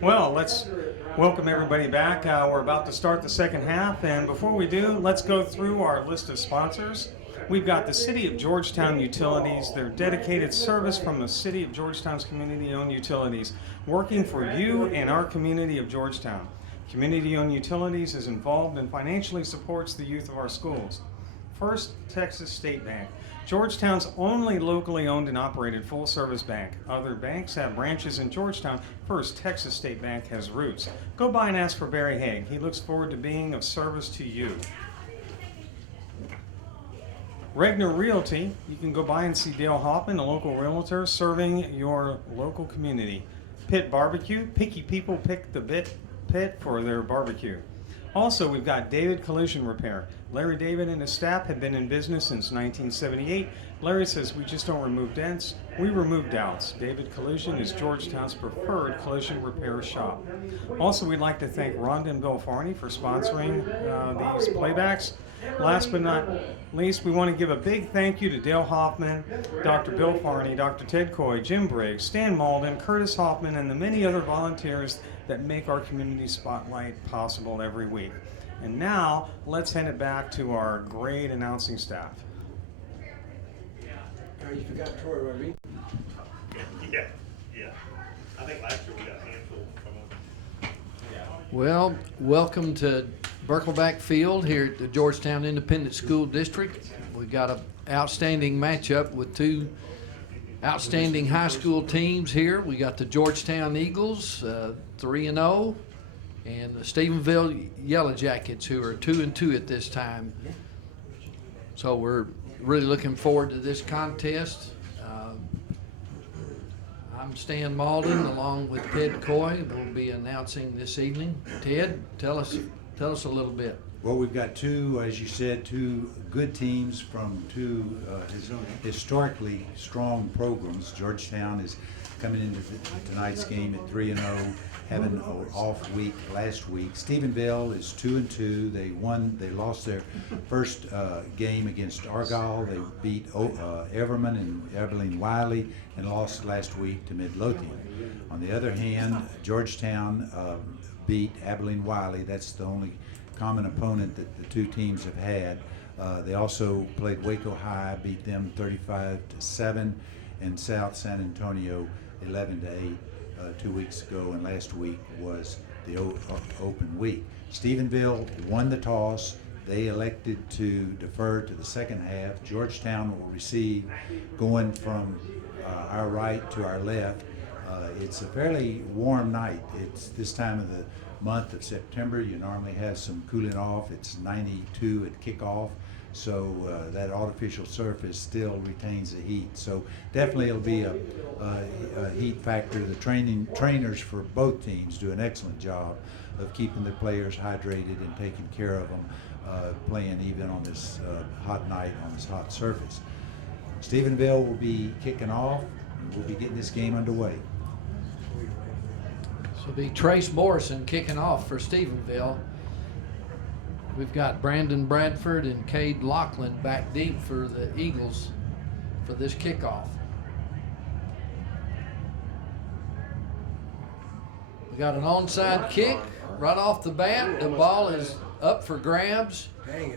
Well, let's welcome everybody back. We're about to start the second half, and before we do, let's go through our list of sponsors. We've got the City of Georgetown Utilities, their dedicated service from the City of Georgetown's community-owned utilities, working for you and our community of Georgetown. Community-owned utilities is involved and financially supports the youth of our schools. First Texas State Bank, Georgetown's only locally owned and operated full-service bank. Other banks have branches in Georgetown. First Texas State Bank has roots. Go by and ask for Barry Haig. He looks forward to being of service to you. Regner Realty, you can go by and see Dale Hoffman, a local realtor serving your local community. Pit Barbecue, picky people pick the pit for their barbecue. Also, we've got David Collision Repair. Larry David and his staff have been in business since 1978. Larry says, we just don't remove dents, we remove doubts. David Collision is Georgetown's preferred collision repair shop. Also, we'd like to thank Rhonda and Bill Farney for sponsoring these playbacks. Last but not least, we want to give a big thank you to Dale Hoffman, Dr. Bill Farney, Dr. Ted Coy, Jim Briggs, Stan Malden, Curtis Hoffman, and the many other volunteers that make our community spotlight possible every week. And now, let's hand it back to our great announcing staff. You forgot Troy, right? Yeah. I think last year we got a handful from them. Well, welcome to Birkelback Field here at the Georgetown Independent School District. We've got an outstanding matchup with two outstanding high school teams here. We got the Georgetown Eagles, 3-0, and the Stephenville YellowJackets, who are 2-2 at this time. So we're really looking forward to this contest. I'm Stan Malden, along with Ted Coy. We'll be announcing this evening. Ted, tell us a little bit. Well, we've got two, as you said, two good teams from two historically strong programs. Georgetown is coming into tonight's game at 3-0, having an off week last week. Stephenville is 2-2. They lost their first game against Argyle. They beat Everman and Abilene Wiley and lost last week to Midlothian. On the other hand, Georgetown beat Abilene Wiley. That's the only common opponent that the two teams have had. They also played Waco High, beat them 35-7, and South San Antonio 11-8 2 weeks ago, and last week was the open week. Stephenville won the toss. They elected to defer to the second half. Georgetown will receive, going from our right to our left. It's a fairly warm night. It's this time of the month of September. You normally have some cooling off. It's 92 at kickoff, so that artificial surface still retains the heat. So definitely it'll be a heat factor. The trainers for both teams do an excellent job of keeping the players hydrated and taking care of them, playing even on this hot night on this hot surface. Stephenville will be kicking off, and we'll be getting this game underway. So it'll be Trace Morrison kicking off for Stephenville. We've got Brandon Bradford and Cade Lachlan back deep for the Eagles for this kickoff. We got an onside kick right off the bat. The ball is up for grabs.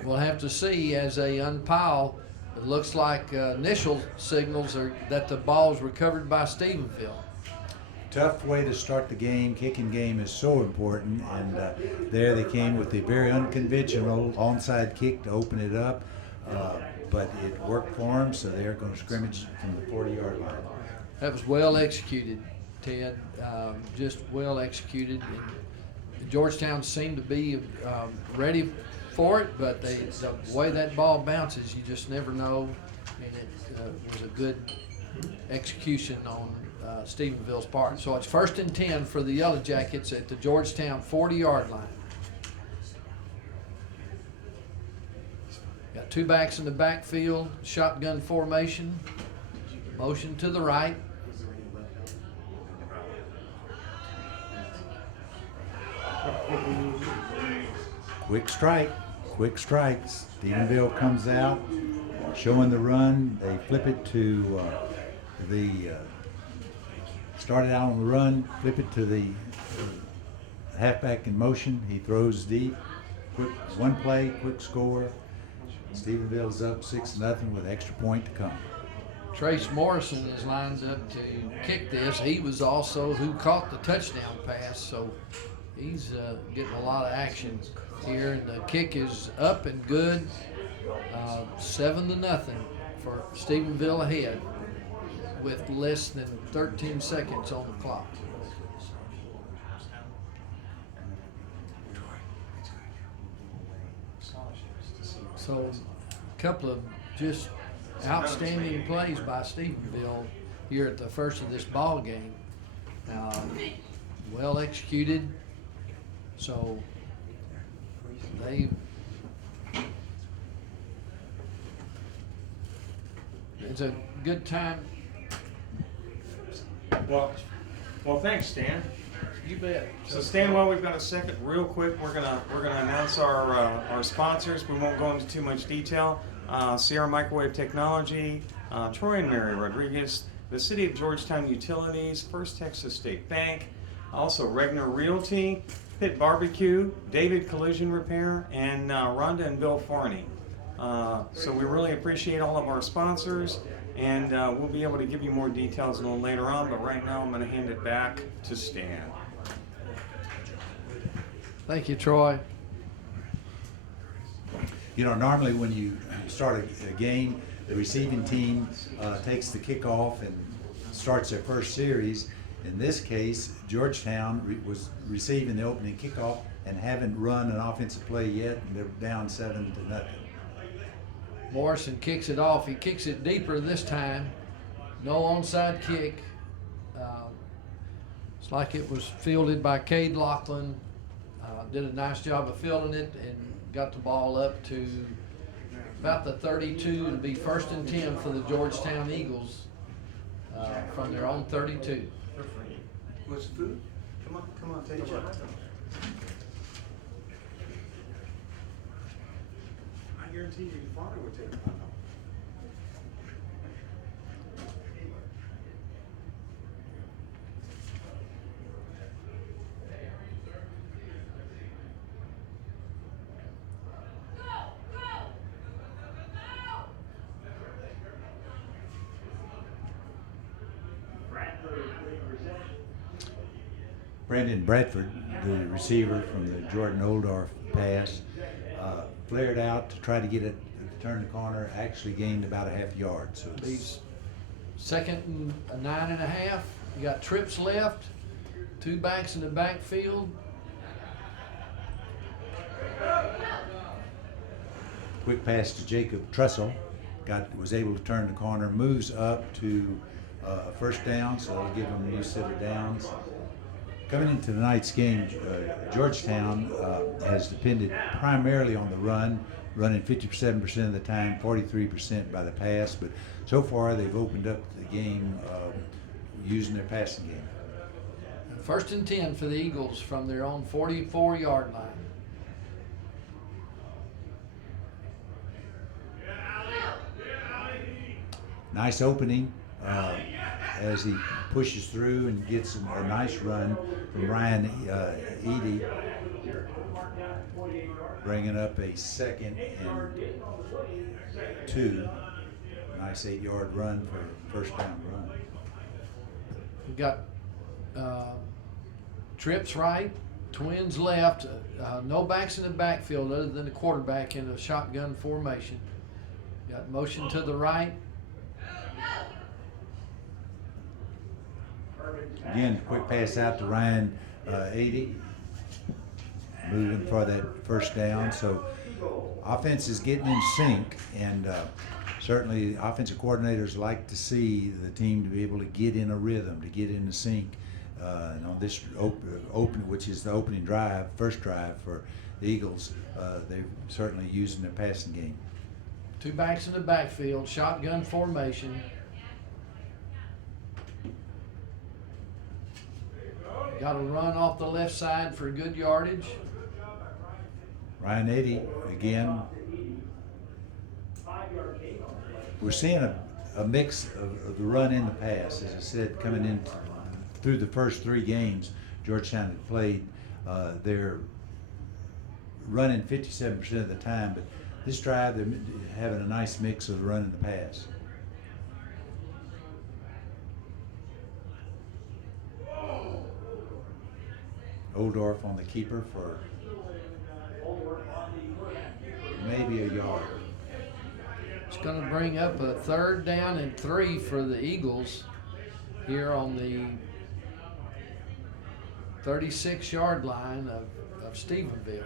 We'll have to see as they unpile. It looks like initial signals are that the ball is recovered by Stephenville. Tough way to start the game. Kicking game is so important, and there they came with a very unconventional onside kick to open it up, but it worked for them, so they're going to scrimmage from the 40-yard line. That was well executed, Ted. Just well executed. And Georgetown seemed to be ready for it, but the way that ball bounces, you just never know, and it was a good execution on Stephenville's part. So it's 1st and 10 for the YellowJackets at the Georgetown 40-yard line. Got two backs in the backfield, shotgun formation, motion to the right. Quick strike. Stephenville comes out, showing the run. They flip it to the Started out on the run, flip it to the halfback in motion. He throws deep. Quick one play, quick score. Stephenville's up 6-0 with extra point to come. Trace Morrison is lined up to kick this. He was also who caught the touchdown pass, so he's getting a lot of action here. And the kick is up and good. 7-0 for Stephenville ahead with less than 13 seconds on the clock. So a couple of just outstanding plays by Stephenville here at the first of this ball game. Well executed. So it's a good time. Well, thanks, Stan. You bet. So Stan, while we've got a second, real quick, we're gonna announce our sponsors. We won't go into too much detail. Sierra Microwave Technology, Troy and Mary Rodriguez, the City of Georgetown Utilities, First Texas State Bank, also Regner Realty, Pitt Barbecue, David Collision Repair, and Rhonda and Bill Forney. So we really appreciate all of our sponsors, and we'll be able to give you more details a little later on, but right now I'm going to hand it back to Stan. Thank you, Troy. You know, normally when you start a game, the receiving team takes the kickoff and starts their first series. In this case, Georgetown was receiving the opening kickoff and haven't run an offensive play yet, and they're down 7-0. Morrison kicks it off. He kicks it deeper this time. No onside kick. It's like it was fielded by Cade Laughlin. Did a nice job of fielding it and got the ball up to about the 32. It'll be 1st and 10 for the Georgetown Eagles from their own 32. What's food? Come on, take a look. I guarantee you, your father would take a hot dog. Brandon Bradford, the receiver from the Jordan Oldorf pass, flared out to try to get it to turn the corner, actually gained about a half yard. So He's 2nd and 9.5. You got trips left, 2 backs in the backfield. quick pass to Jacob Trussell, was able to turn the corner, moves up to first down, so it'll give him a new set of downs. Coming into tonight's game, Georgetown has depended primarily on the run, running 57% of the time, 43% by the pass, but so far they've opened up the game using their passing game. 1st and 10 for the Eagles from their own 44-yard line. Nice opening as he pushes through and gets a nice run from Ryan Edie, bringing up a 2nd and 2. Nice 8-yard run for first down run. We got trips right, twins left, no backs in the backfield other than the quarterback in a shotgun formation. Got motion to the right. Again, quick pass out to Ryan Edie, moving for that first down. So offense is getting in sync, and certainly offensive coordinators like to see the team to be able to get in a rhythm, to get in a sync. And on this open, which is the opening drive, first drive for the Eagles, they're certainly using their passing game. 2 backs in the backfield, shotgun formation. Got a run off the left side for good yardage. Ryan Eddy again. We're seeing a mix of the run and the pass. As I said, coming into through the first 3 games Georgetown had played, they're running 57% of the time, but this drive they're having a nice mix of the run and the pass. Oldorf on the keeper for maybe a yard. It's going to bring up a 3rd down and 3 for the Eagles here on the 36-yard line of Stephenville.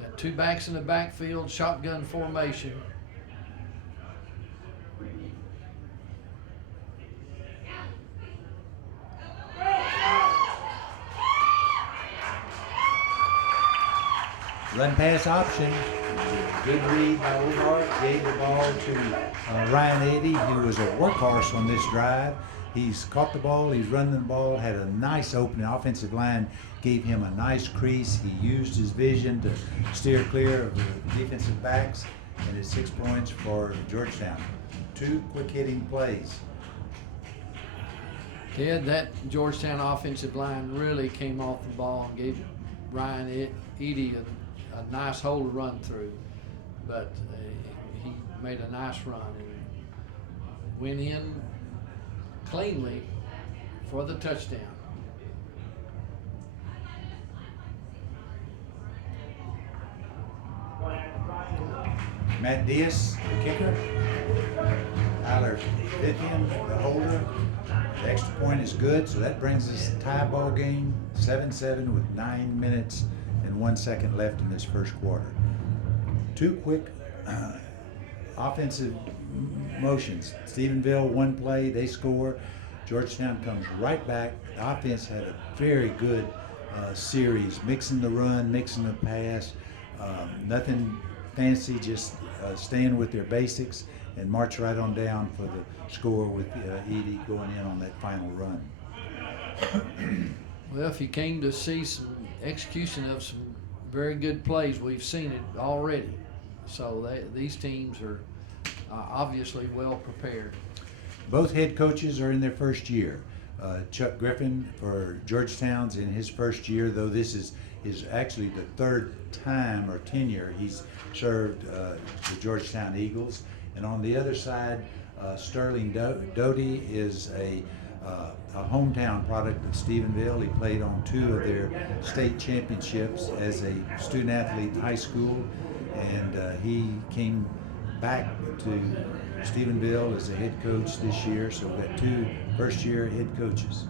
Got 2 backs in the backfield, shotgun formation. Run pass option. Good read by Oldhart. Gave the ball to Ryan Eddy, who was a workhorse on this drive. He's caught the ball, he's running the ball, had a nice opening. Offensive line gave him a nice crease. He used his vision to steer clear of the defensive backs, and it's 6 points for Georgetown. 2 quick hitting plays. Ted, that Georgetown offensive line really came off the ball and gave Ryan Eddy a nice hole to run through, but he made a nice run and went in cleanly for the touchdown. Matt Diaz, the kicker. Tyler Fithian, the holder. The extra point is good, so that brings us tie ball game, 7-7 with 9 minutes and 1 second left in this first quarter. 2 quick offensive motions. Stephenville, 1 play, they score. Georgetown comes right back. The offense had a very good series, mixing the run, mixing the pass. Nothing fancy, just staying with their basics and march right on down for the score with Edie going in on that final run. Well, if you came to see some execution of some very good plays, we've seen it already. So these teams are obviously well prepared. Both head coaches are in their first year. Chuck Griffin for Georgetown's in his first year, though this is actually the 3rd time or tenure he's served the Georgetown Eagles. And on the other side, Sterling Doty is a hometown product of Stephenville. He played on 2 of their state championships as a student athlete in high school, and he came back to Stephenville as a head coach this year. So we've got 2 first-year head coaches.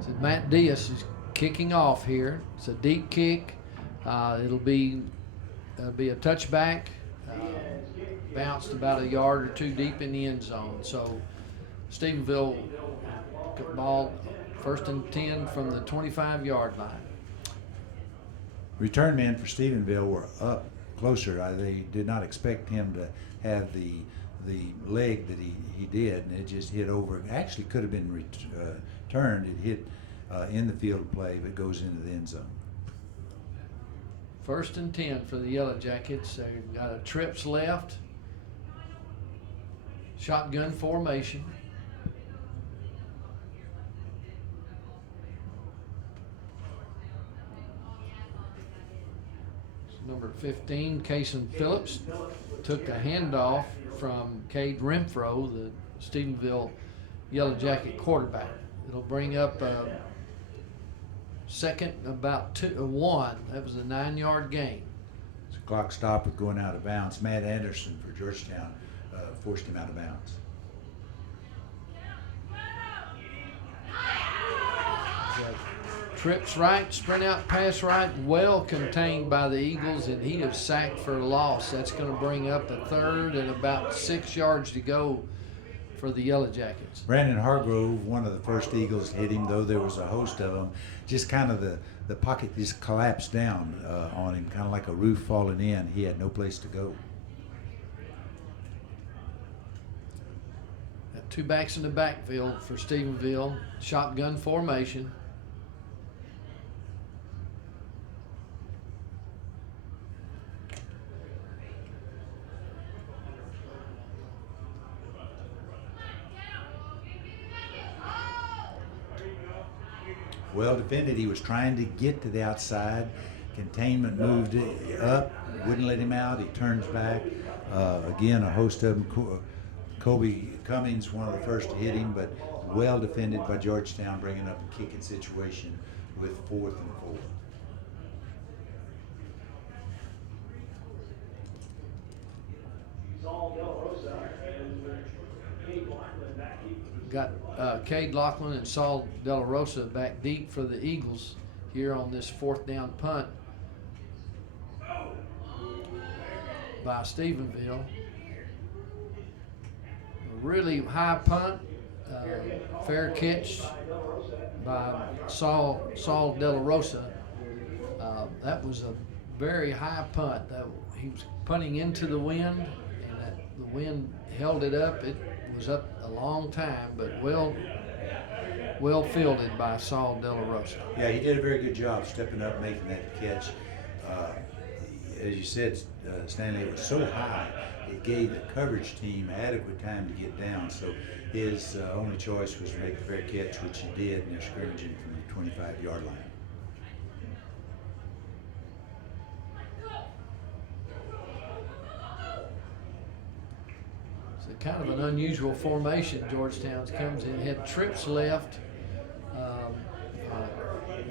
So Matt Diaz is kicking off here. It's a deep kick. It'll be a touchback. Bounced about a yard or 2 deep in the end zone. So Stephenville ball 1st and 10 from the 25-yard line. Return men for Stephenville were up closer. They did not expect him to have the leg that he did, and it just hit over. Actually could have been returned. It hit in the field of play, but goes into the end zone. 1st and 10 for the YellowJackets. They've got a trips left. Shotgun formation. Number 15, Kason Phillips, took a handoff from Cade Renfro, the Stephenville YellowJacket quarterback. It'll bring up second about 1. That was a 9-yard gain. It's a clock stop with going out of bounds. Matt Anderson for Georgetown forced him out of bounds. Trips right, sprint out, pass right, well contained by the Eagles, and he is sacked for a loss. That's going to bring up a 3rd and about 6 yards to go for the YellowJackets. Brandon Hargrove, one of the first Eagles, hit him, though there was a host of them. Just kind of the pocket just collapsed down on him, kind of like a roof falling in. He had no place to go. Got 2 backs in the backfield for Stephenville. Shotgun formation. well defended. He was trying to get to the outside. Containment moved up, wouldn't let him out. He turns back. Again, a host of them. Kobe Cummings, one of the first to hit him, but well defended by Georgetown, bringing up a kicking situation with 4th and 4. Got Cade Lachlan and Saul De La Rosa back deep for the Eagles here on this 4th down punt by Stephenville. A really high punt, fair catch by Saul De La Rosa. That was a very high punt. He was punting into the wind, and the wind held it up. It was up a long time, but well fielded by Saul De La Rosa. Yeah, he did a very good job stepping up, making that catch. As you said, Stanley, it was so high, it gave the coverage team adequate time to get down. So his only choice was to make the fair catch, which he did, and they're scrimmaging from the 25-yard line. Kind of an unusual formation. Georgetown's comes in, had trips left,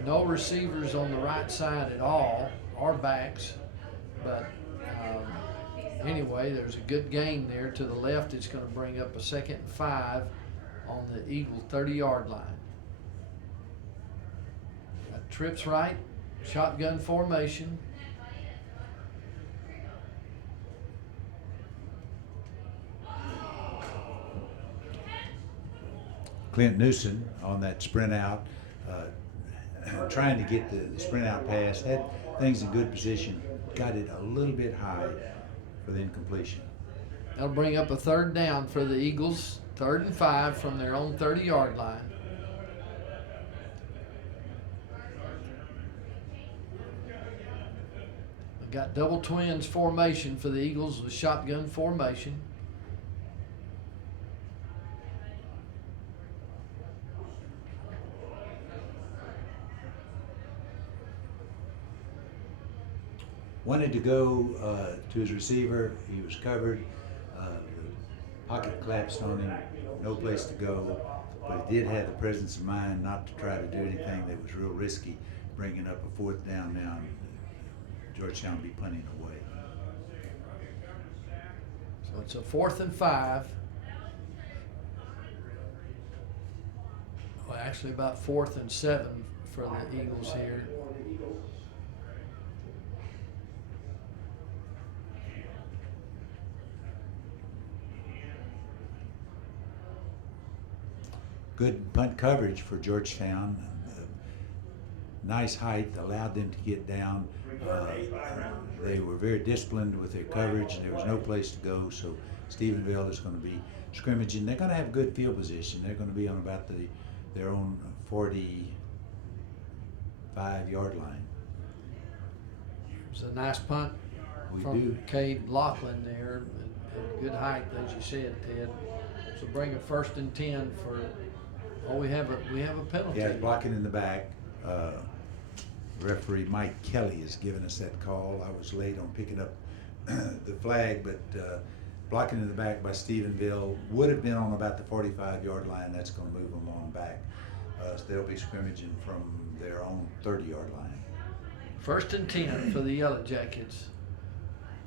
no receivers on the right side at all, or backs, but anyway, there's a good gain there to the left. It's going to bring up a 2nd and 5 on the Eagle 30-yard line. Got trips right, shotgun formation. Clint Newsom on that sprint out, trying to get the sprint out pass, had things in good position, got it a little bit high for the incompletion. That'll bring up a 3rd down for the Eagles, 3rd and 5 from their own 30-yard line. We've got double twins formation for the Eagles with shotgun formation. Wanted to go to his receiver. He was covered. The pocket collapsed on him. No place to go. But he did have the presence of mind not to try to do anything that was real risky, bringing up a 4th down now. Georgetown will be punting away. So it's a 4th and 5. Well, actually about 4th and 7 for the Eagles here. Good punt coverage for Georgetown. Nice height, allowed them to get down. They were very disciplined with their coverage, and there was no place to go. So Stephenville is going to be scrimmaging. They're going to have good field position. They're going to be on about their own 45-yard line. It's a nice punt from Cade Lachlan there. Good height, as you said, Ted. So bring a 1st and 10 for. Oh, we have a penalty. Yeah, blocking in the back. Referee Mike Kelly has given us that call. I was late on picking up the flag, but blocking in the back by Stephenville would have been on about the 45-yard line. That's going to move them on back. So they'll be scrimmaging from their own 30-yard line. 1st and 10 for the YellowJackets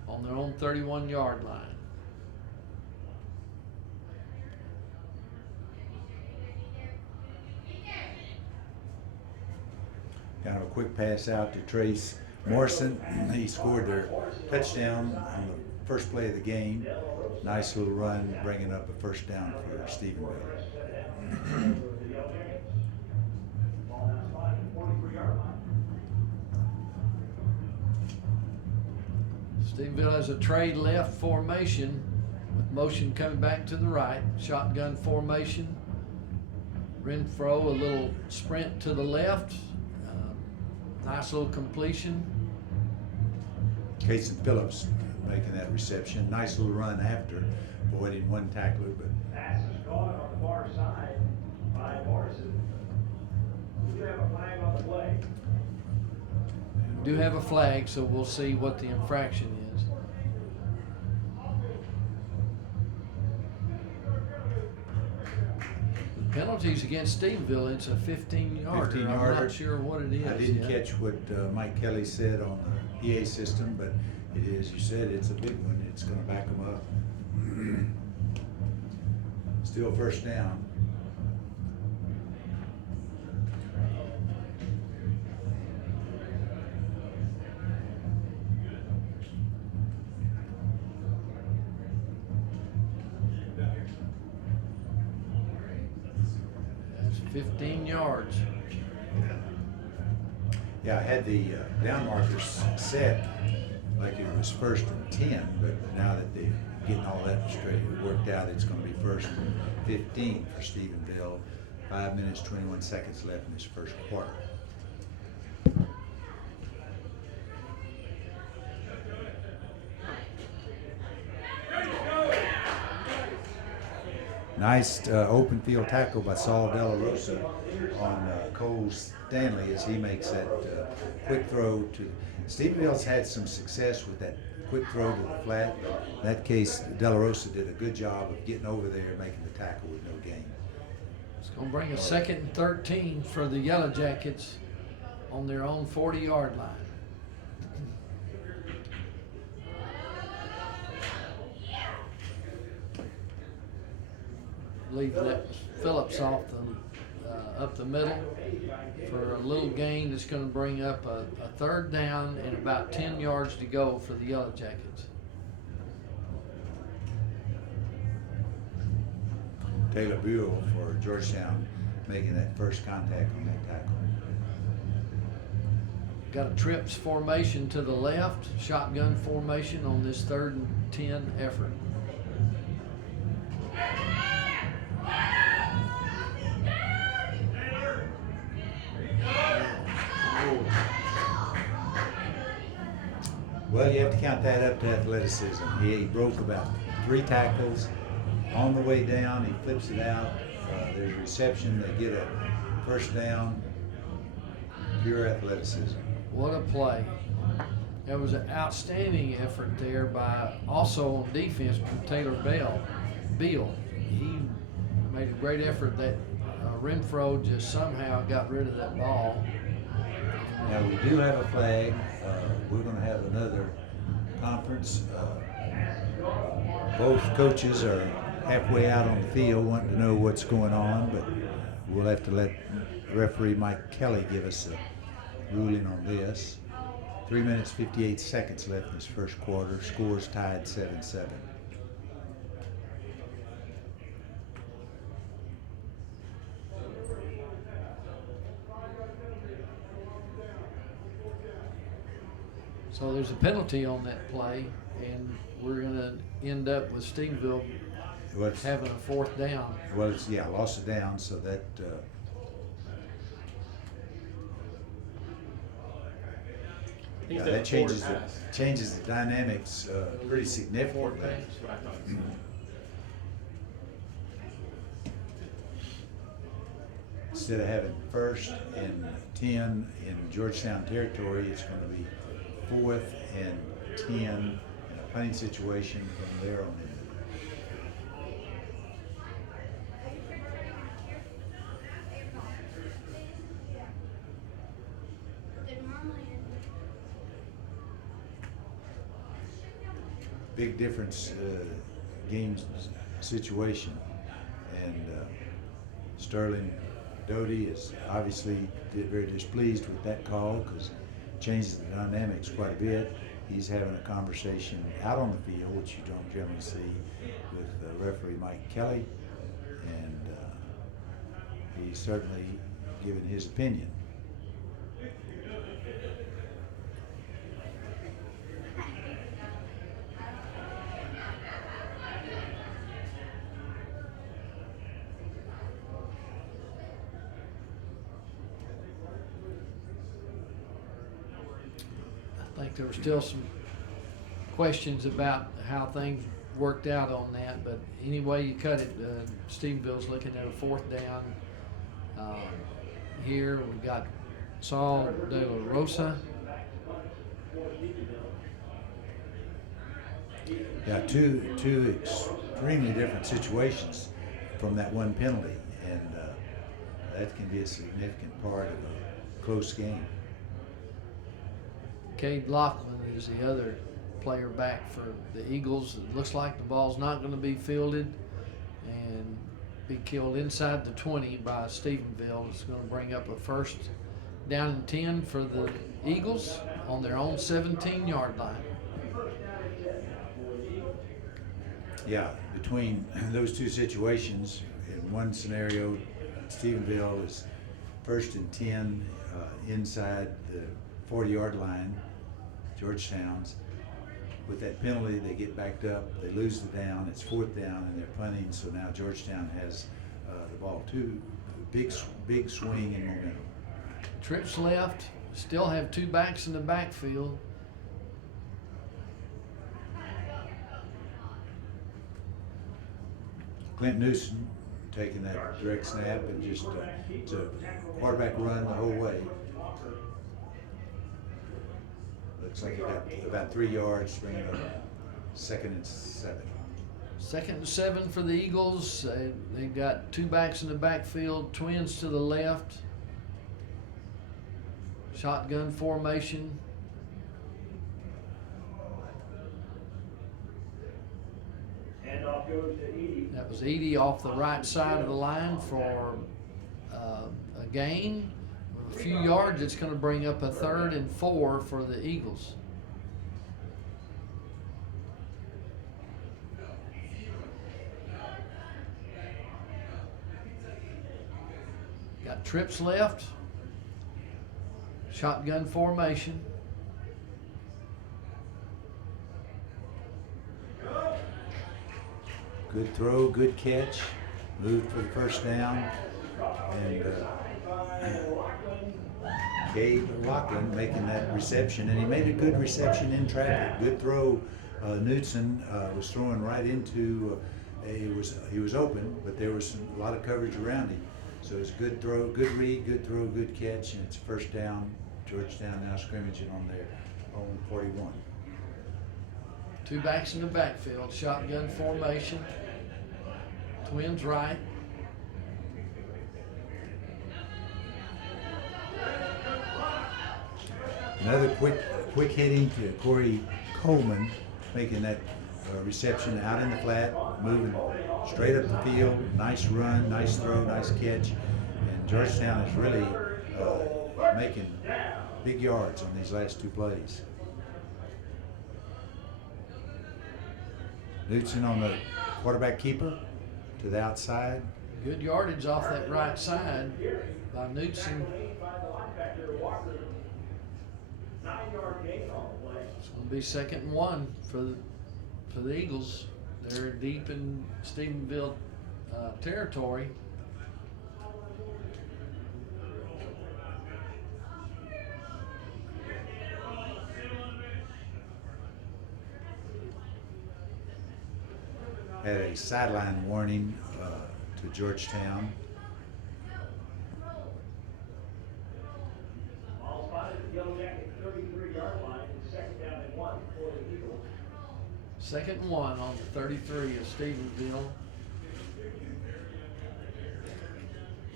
on their own 31-yard line. Kind of a quick pass out to Trace Morrison. He scored their touchdown on the first play of the game. Nice little run, bringing up a 1st down for Stephenville. Stephenville has a trade left formation with motion coming back to the right. Shotgun formation. Renfro, a little sprint to the left. Nice little completion. Casey Phillips making that reception. Nice little run after, avoiding one tackler. But Pass is caught on the far side by Morrison. We do have a flag do have a flag, so we'll see what the infraction is. The penalties against Stephenville, it's a 15-yarder. 15 I'm yarder. not sure what it is. I didn't yet. catch what Mike Kelly said on the PA system, but it is, you said, it's a big one. It's gonna back them up. Still first down. It's 15 yards. Yeah, I had the down markers set like it was 1st and 10, but now that they're getting all that straight, worked out, it's gonna be 1st and 15 for Stephenville. 5 minutes, 21 seconds left in this first quarter. Nice open field tackle by Saul De La Rosa on Cole Stanley as he makes that quick throw to. Stephenville's had some success with that quick throw to the flat. In that case, De La Rosa did a good job of getting over there and making the tackle with no gain. It's going to bring a 2nd and 13 for the YellowJackets on their own 40-yard line. Leave that Phillips off the up the middle for a little gain that's going to bring up a 3rd down and about 10 yards to go for the YellowJackets. Taylor Buell for Georgetown making that first contact on that tackle. Got a trips formation to the left, shotgun formation on this 3rd and 10 effort. Well, you have to count that up to athleticism. He broke about 3 tackles. On the way down, he flips it out. There's reception. They get a first down. Pure athleticism. What a play. That was an outstanding effort there by, also on defense, from Taylor Beal. He made a great effort. That Renfro just somehow got rid of that ball. Now, we do have a flag. We're going to have another conference. Both coaches are halfway out on the field wanting to know what's going on, but we'll have to let referee Mike Kelly give us a ruling on this. 3 minutes, 58 seconds left in this first quarter. Scores tied 7-7. So there's a penalty on that play, and we're going to end up with Stephenville Well, it's- having a 4th down. Well, it's, yeah, lost it down, so that, yeah, that changes the dynamics pretty significantly. Instead of having 1st and 10 in Georgetown territory, it's going to be 4th and 10 in a punting situation from there on in. Big difference game situation, and Sterling Doty is obviously very displeased with that call because it changes the dynamics quite a bit. He's having a conversation out on the field, which you don't generally see, with referee Mike Kelly, and he's certainly given his opinion. I think there were still some questions about how things worked out on that, but any way you cut it, Stephenville's looking at a 4th down. Here we got Saul De La Rosa Yeah, two extremely different situations from that one penalty, and that can be a significant part of a close game. Cade Lachlan is the other player back for the Eagles. It looks like the ball's not going to be fielded and be killed inside the 20 by Stephenville. It's going to bring up a first down and 10 for the Eagles on their own 17-yard line. Yeah, between those two situations, in one scenario, Stephenville is 1st and 10 inside the 40-yard line, Georgetown's. With that penalty, they get backed up, they lose the down, it's 4th down, and they're punting, so now Georgetown has the ball. Big swing in momentum. Trips left, still have two backs in the backfield. Clint Newsom taking that direct snap and just it's a quarterback run the whole way. Looks like he got about 3 yards, bringing up 2nd and 7. 2nd and 7 for the Eagles. They've got two backs in the backfield, twins to the left. Shotgun formation. Handoff goes to Edie. That was Edie off the right side of the line for a gain of a few yards. It's going to bring up a 3rd and 4 for the Eagles. Got trips left. Shotgun formation. Good throw, good catch, moved for the first down, and Cade Lachlan making that reception, and he made a good reception in traffic. Good throw. Knudsen was throwing right into. He was open, but there was a lot of coverage around him. So it's a good throw, good read, good throw, good catch, and it's 1st down. Georgetown now scrimmaging on their own 41. Two backs in the backfield, shotgun formation. Twins right. Another quick hitting to Corey Coleman, making that reception out in the flat, moving straight up the field. Nice run, nice throw, nice catch. And Georgetown is really making big yards on these last 2 plays. Knudsen on the quarterback keeper to the outside. Good yardage off that right side by Knudsen. It's going to be 2nd and 1 for the Eagles. They're deep in Stephenville territory. Had a sideline warning to Georgetown. Ball spotted at YellowJackets 33-yard line, 2nd down and 1 for the Eagles. 2nd and 1 on the 33 of Stephenville.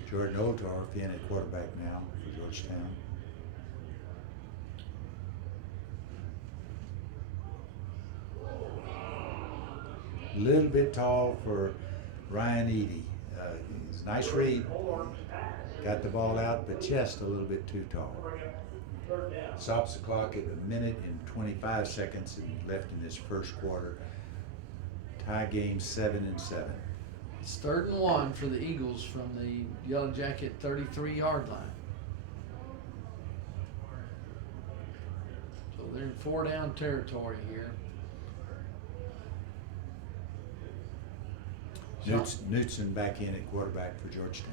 Jordan Oldorf in at quarterback now for Georgetown. A little bit tall for Ryan Edie. It's a nice read. Got the ball out, but just a little bit too tall. Stops the clock at 1 minute and 25 seconds and left in this first quarter. Tie game 7-7. It's 3rd and 1 for the Eagles from the YellowJacket 33-yard line. So they're in 4-down territory here. Knudsen back in at quarterback for Georgetown.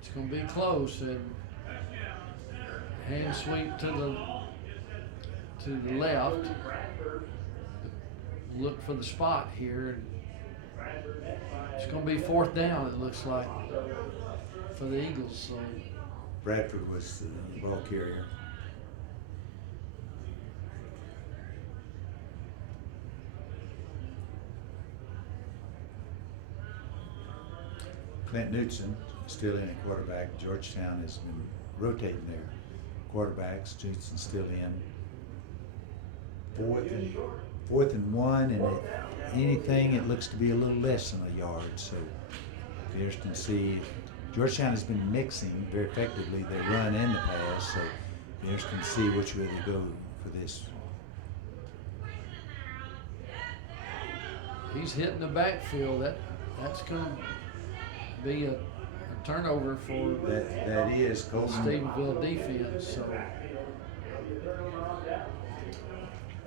It's going to be close. And hand sweep to the left. Look for the spot here. It's gonna be 4th down, it looks like, for the Eagles, so. Bradford was the ball carrier. Clint Knudsen still in at quarterback. Georgetown has been rotating their quarterbacks. Knudsen's still in. Fourth and 1, and if anything, it looks to be a little less than a yard. So be interesting to see. Georgetown has been mixing very effectively their run and the pass. So be interesting to see which way they go for this. He's hitting the backfield. That's going to be a turnover for That is Colton. Stephenville defense. So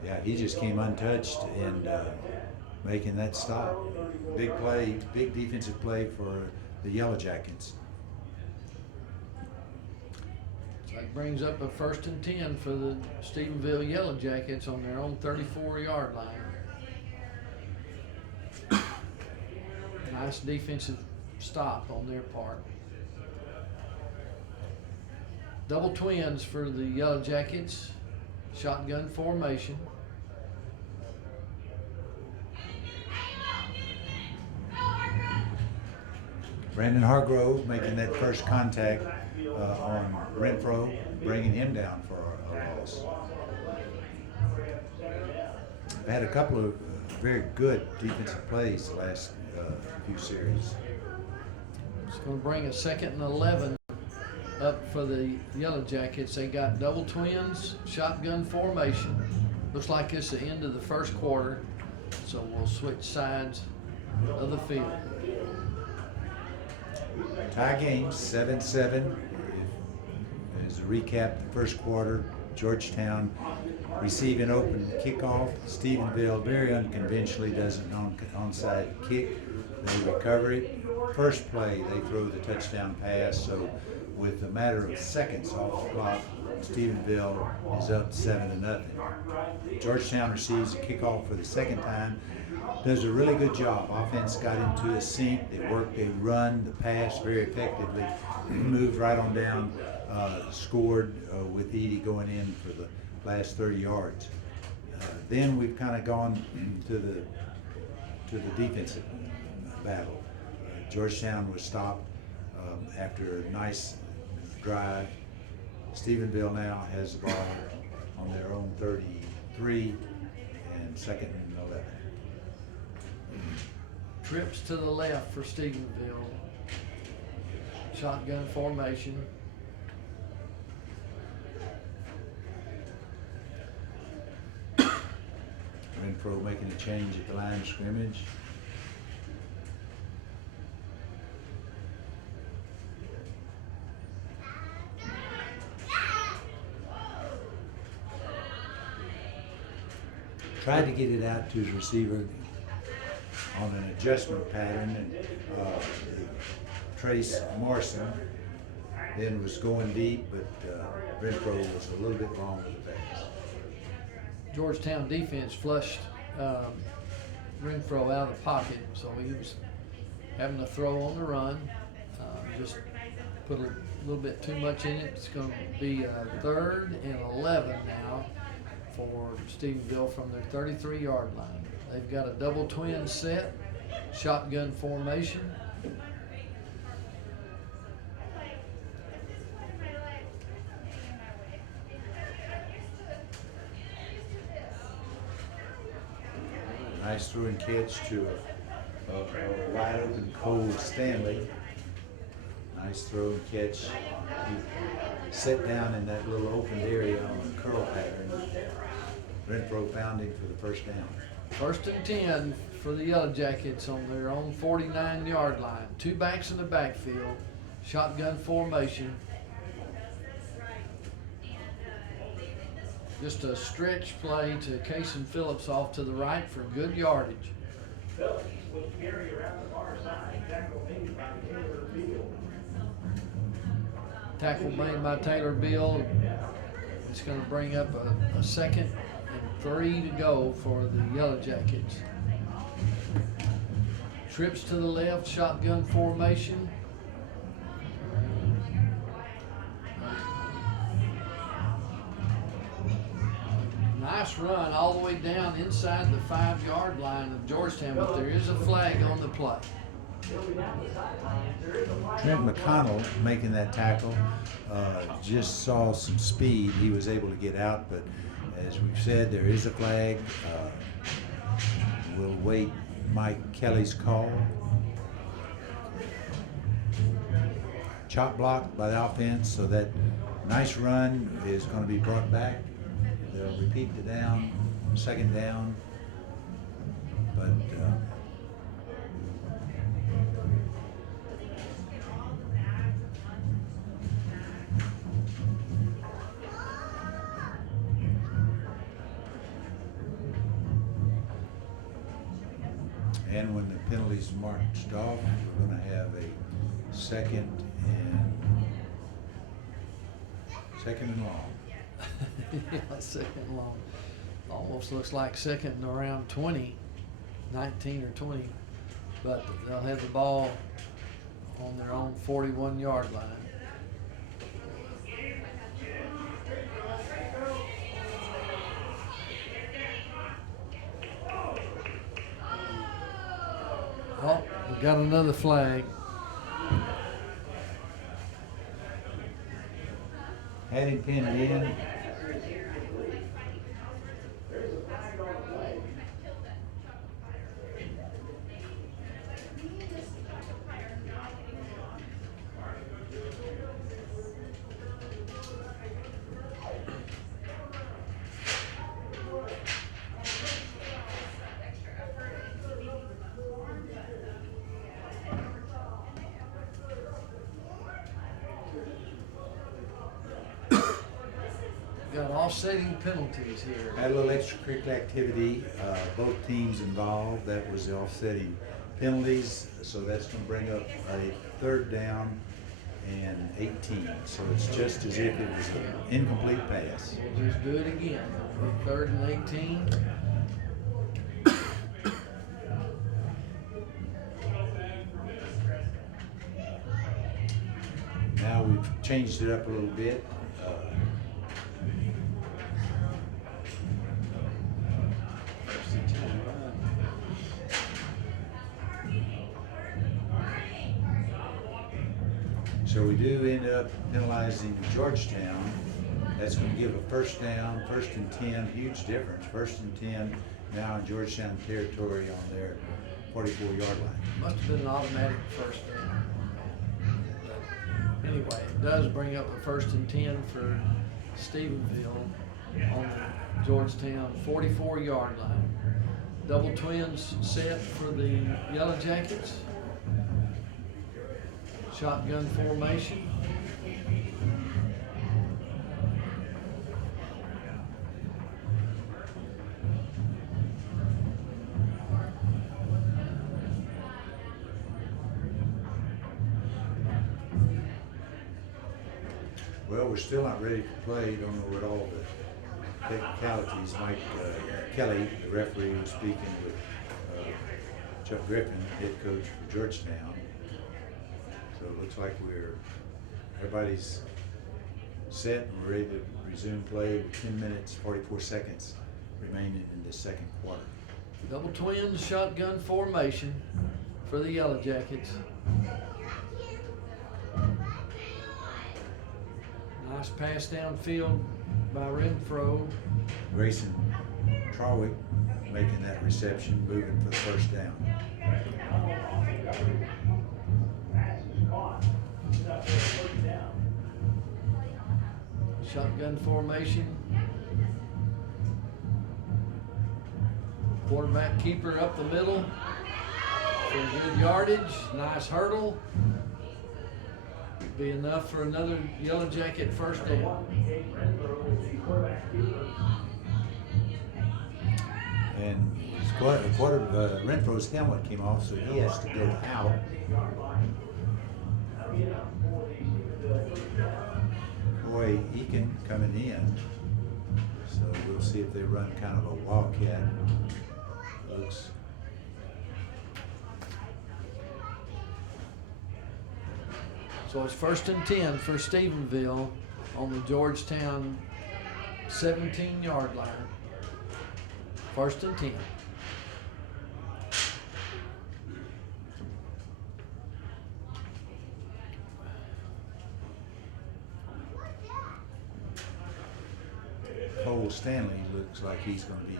Yeah, he just came untouched and making that stop. Big play, big defensive play for the YellowJackets. so that brings up a 1st and 10 for the Stephenville YellowJackets on their own 34-yard line. Nice defensive stop on their part. Double twins for the YellowJackets. Shotgun formation. Brandon Hargrove making that first contact on Renfro, bringing him down for a loss. I've had a couple of very good defensive plays the last few series. It's going to bring a 2nd and 11 up for the YellowJackets. They got double twins, shotgun formation. Looks like it's the end of the 1st quarter, so we'll switch sides of the field. Tie game, 7-7. As a recap, the 1st quarter, Georgetown receiving open kickoff. Stephenville very unconventionally does an onside kick. They recover it. First play, they throw the touchdown pass. So with a matter of seconds off the clock, Stephenville is up 7-0. Georgetown receives a kickoff for the 2nd time. Does a really good job. Offense got into a sync. They work, they run the pass very effectively. Moved right on down, scored with Edie going in for the last 30 yards. Then we've kind of gone to the defensive battle. Georgetown was stopped after a nice drive. Stephenville now has the ball on their own 33 and 2nd and 11. Trips to the left for Stephenville. Shotgun formation. Renfro making a change at the line of scrimmage. Tried to get it out to his receiver on an adjustment pattern, and Trace Morrison then was going deep, but Renfro was a little bit long with the pass. Georgetown defense flushed Renfro out of the pocket, so he was having to throw on the run. Just put a little bit too much in it. It's going to be 3rd and 11 now for Stephenville from their 33-yard line. They've got a double twin set, shotgun formation. Nice throw and catch to a wide open Cole Stanley. Nice throw and catch. He set down in that little open area on the curl pattern. Renfro found him for the 1st down. 1st and 10 for the YellowJackets on their own 49-yard line. 2 backs in the backfield, shotgun formation. Just a stretch play to Cason Phillips off to the right for good yardage. Phillips will carry around the far side. Tackle made by Taylor Beal. Tackle made by Taylor Beal. It's going to bring up a 2nd and 3 to go for the YellowJackets. Trips to the left, shotgun formation. Nice run all the way down inside the 5-yard line of Georgetown, but there is a flag on the play. Trent McConnell making that tackle, just saw some speed. He was able to get out, but as we've said, there is a flag. We'll wait Mike Kelly's call. Chop block by the offense, so that nice run is going to be brought back. They'll repeat the down, second down, but and when the penalties marched off, we're going to have a second and long. Yeah, second long. Almost looks like second and around 20, 19 or 20, but they'll have the ball on their own 41-yard line. Oh, we got another flag. Had him pinned in. Got offsetting penalties here. Had a little extracurricular activity, both teams involved. That was the offsetting penalties. So that's going to bring up a third down and 18. So it's just as if it was an incomplete pass. We'll just do it again. Third and 18. Now we've changed it up a little bit. So we do end up penalizing Georgetown. That's going to give a first down, 1st and 10, huge difference. 1st and 10 now in Georgetown territory on their 44-yard line. Must have been an automatic first down. But anyway, it does bring up a 1st and 10 for Stephenville on the Georgetown 44-yard line. Double twins set for the YellowJackets. Shotgun formation. Well, we're still not ready for play. Don't know what all the technicalities. Mike Kelly, the referee, was speaking with Chuck Griffin, head coach for Georgetown. So it looks like everybody's set and we're ready to resume play with 10 minutes, 44 seconds remaining in the second quarter. Double twins, shotgun formation for the YellowJackets. Nice pass downfield by Renfro. Grayson Trawick making that reception, moving for the first down. Shotgun formation. Quarterback keeper up the middle for good yardage. Nice hurdle. Be enough for another YellowJacket first down. And Renfro's helmet came off, so he has to go out. Boy, Eakin coming in. So we'll see if they run kind of a wildcat. Looks So it's 1st and 10 for Stephenville on the Georgetown 17-yard line. 1st and 10. Cole Stanley looks like he's going to be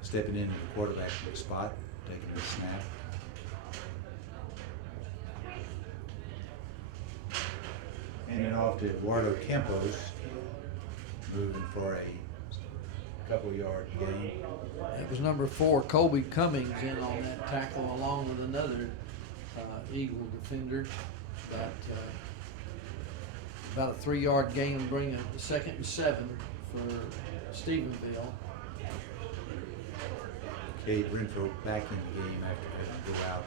stepping into the quarterback spot, taking the snap. Handing off to Eduardo Campos, moving for a couple-yard gain. It was number 4, Colby Cummings, in on that tackle along with another Eagle defender. About a 3-yard gain and bring a 2nd and 7 for Stephenville. Cade Renfro back in the game after having to go out.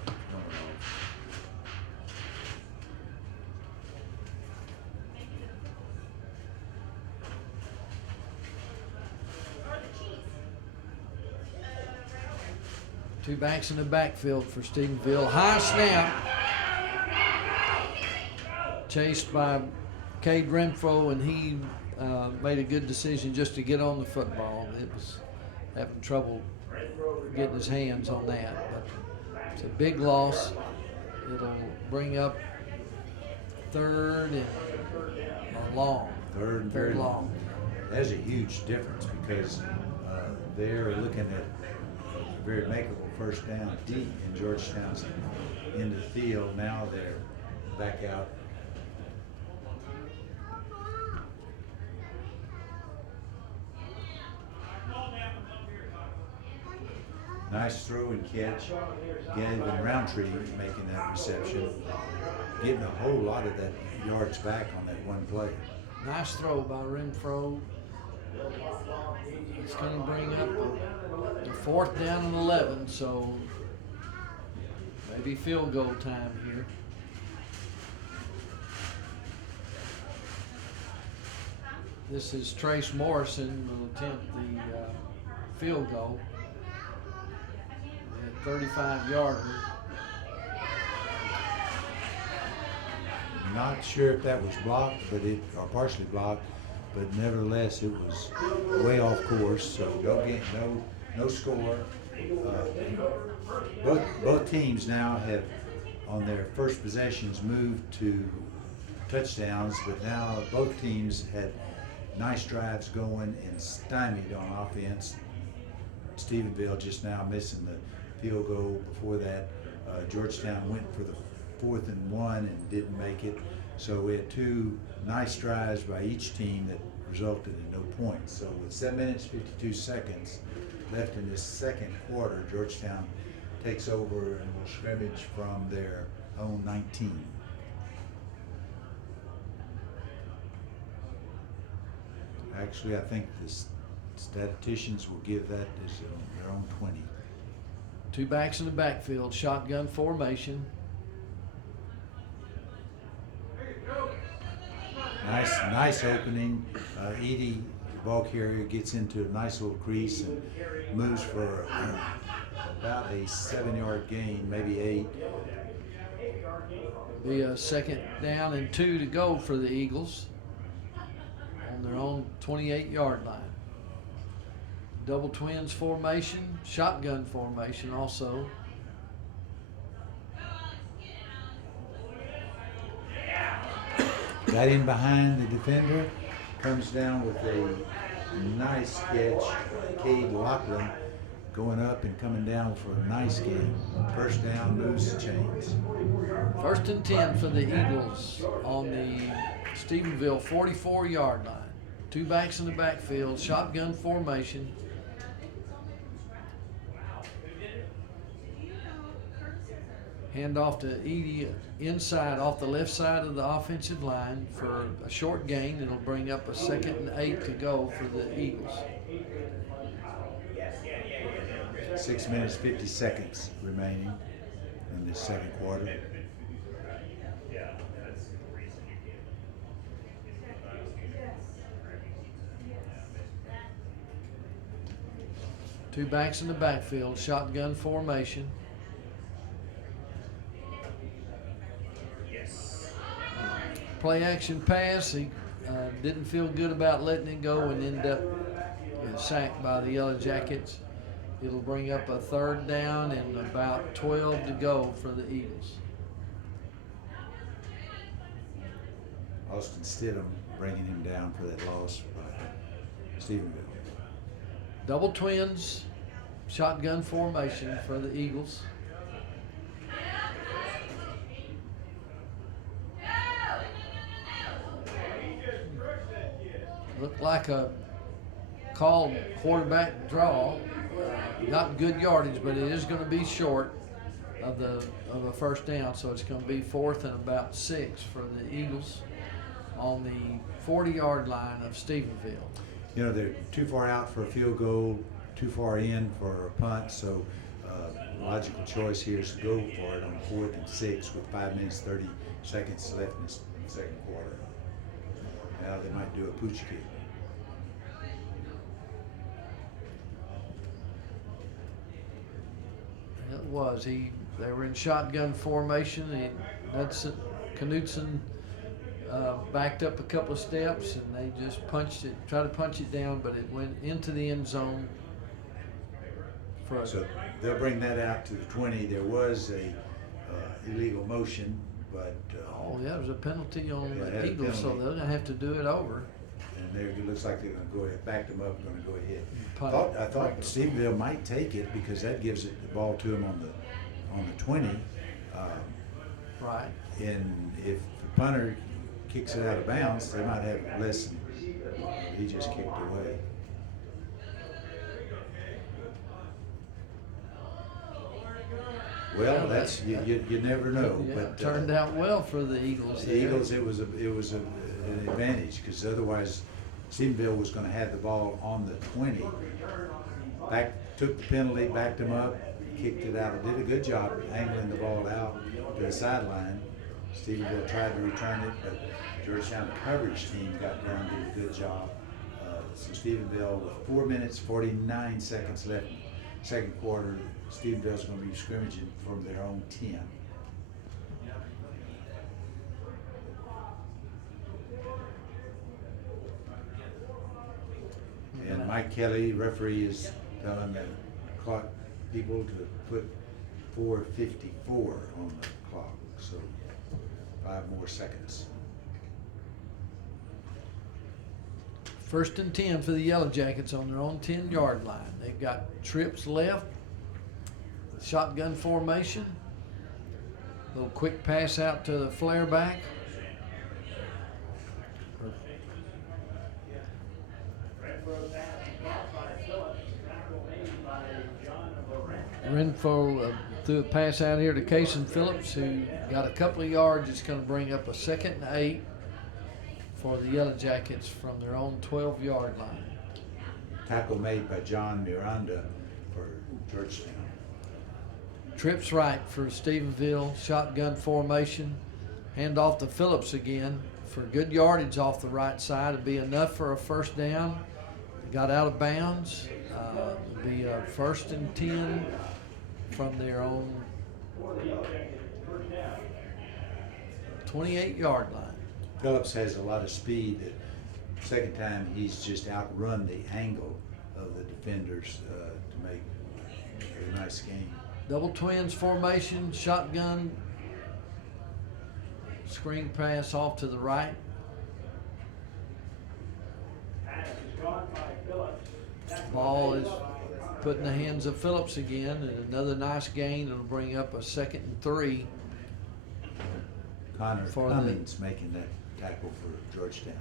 Two backs in the backfield for Stephenville. High snap. Chased by Cade Renfro, and he made a good decision just to get on the football. It was having trouble getting his hands on that, but it's a big loss. It'll bring up 3rd and long. 3rd and very long. That's a huge difference because they're looking at a very makeable 1st down deep in Georgetown's into the field. Now they're back out. Nice throw and catch. Gavin Roundtree making that reception, getting a whole lot of that yards back on that one play. Nice throw by Renfro. It's going to bring up a 4th down and 11, so maybe field goal time here. This is Trace Morrison will attempt the field goal. 35-yarder. Not sure if that was blocked, but or partially blocked, but nevertheless it was way off course. So no score. Both teams now have on their first possessions moved to touchdowns, but now both teams had nice drives going and stymied on offense. Stephenville just now missing the field goal. Before that, Georgetown went for the 4th and 1 and didn't make it. So we had 2 nice drives by each team that resulted in no points. So with 7 minutes 52 seconds left in this 2nd quarter, Georgetown takes over and will scrimmage from their own 19. Actually, I think the statisticians will give that as their own 20. Two backs in the backfield, shotgun formation. Nice opening. Edie, the ball carrier, gets into a nice little crease and moves for about a 7-yard gain, maybe 8. Be a 2nd down and 2 to go for the Eagles on their own 28-yard line. Double twins formation, shotgun formation also. Got in behind the defender, comes down with a nice catch. Cade Lachlan going up and coming down for a nice game. 1st down, moves the chains. 1st and 10 for the Eagles on the Stephenville 44-yard line. Two backs in the backfield, shotgun formation. Hand off to Edie inside off the left side of the offensive line for a short gain. It'll bring up a 2nd and 8 to go for the Eagles. 6 minutes 50 seconds remaining in this 2nd quarter. Two backs in the backfield, shotgun formation. play action pass. He didn't feel good about letting it go and ended up sacked by the Yellow Jackets. It'll bring up a 3rd down and about 12 to go for the Eagles. Austin Stidham bringing him down for that loss by Stephenville. Double twins, shotgun formation for the Eagles. Looked like a called quarterback draw. Not good yardage, but it is going to be short of a 1st down, so it's going to be 4th and about 6 for the Eagles on the 40-yard line of Stephenville. You know, they're too far out for a field goal, too far in for a punt, so logical choice here is to go for it on 4th and 6 with 5 minutes 30 seconds left in the 2nd quarter. Now they might do a pooch kick. It was. They were in shotgun formation. Knudsen backed up a couple of steps, and they just tried to punch it down, but it went into the end zone. So they'll bring that out to the 20. There was a illegal motion, but oh yeah, there's a penalty on Yeah, it the had a Eagles, so penalty. they're gonna have to do it over. and it looks like they're going to go ahead, back them up, going to go ahead. Punt. I thought Stephenville might take it because that gives the ball to them on the 20. Right. And if the punter kicks it out of bounds, they might have less than he just kicked away. Well, that's you never know. Yeah, But turned out well for the Eagles. the Eagles, it was an advantage because otherwise Stephenville was going to have the ball on the 20. Took the penalty, backed them up, kicked it out. Did a good job angling the ball out to the sideline. Stephenville tried to return it, but Georgetown coverage team got down, did a good job. So Stephenville with 4 minutes, 49 seconds left in the second quarter. Stephenville's going to be scrimmaging from their own 10. And Mike Kelly, referee, is telling the clock people to put 4:54 on the clock, so 5 more seconds. 1st and 10 for the YellowJackets on their own 10-yard line. They've got trips left, shotgun formation, little quick pass out to the flare back. Renfro threw a pass out here to Cason Phillips, who got a couple of yards. It's going to bring up a 2nd and 8 for the YellowJackets from their own 12-yard line. Tackle made by John Miranda for Georgetown. Trips right for Stephenville, shotgun formation. Hand off to Phillips again for good yardage off the right side. It'll be enough for a 1st down. Got out of bounds. It'll be a 1st and 10 from their own 28-yard line. Phillips has a lot of speed. The second time he's just outrun the angle of the defenders to make a nice game. Double twins formation, shotgun, screen pass off to the right. Ball is put in the hands of Phillips again, and another nice gain. It'll bring up a 2nd and 3. Connor For the- Cummings making that tackle for Georgetown.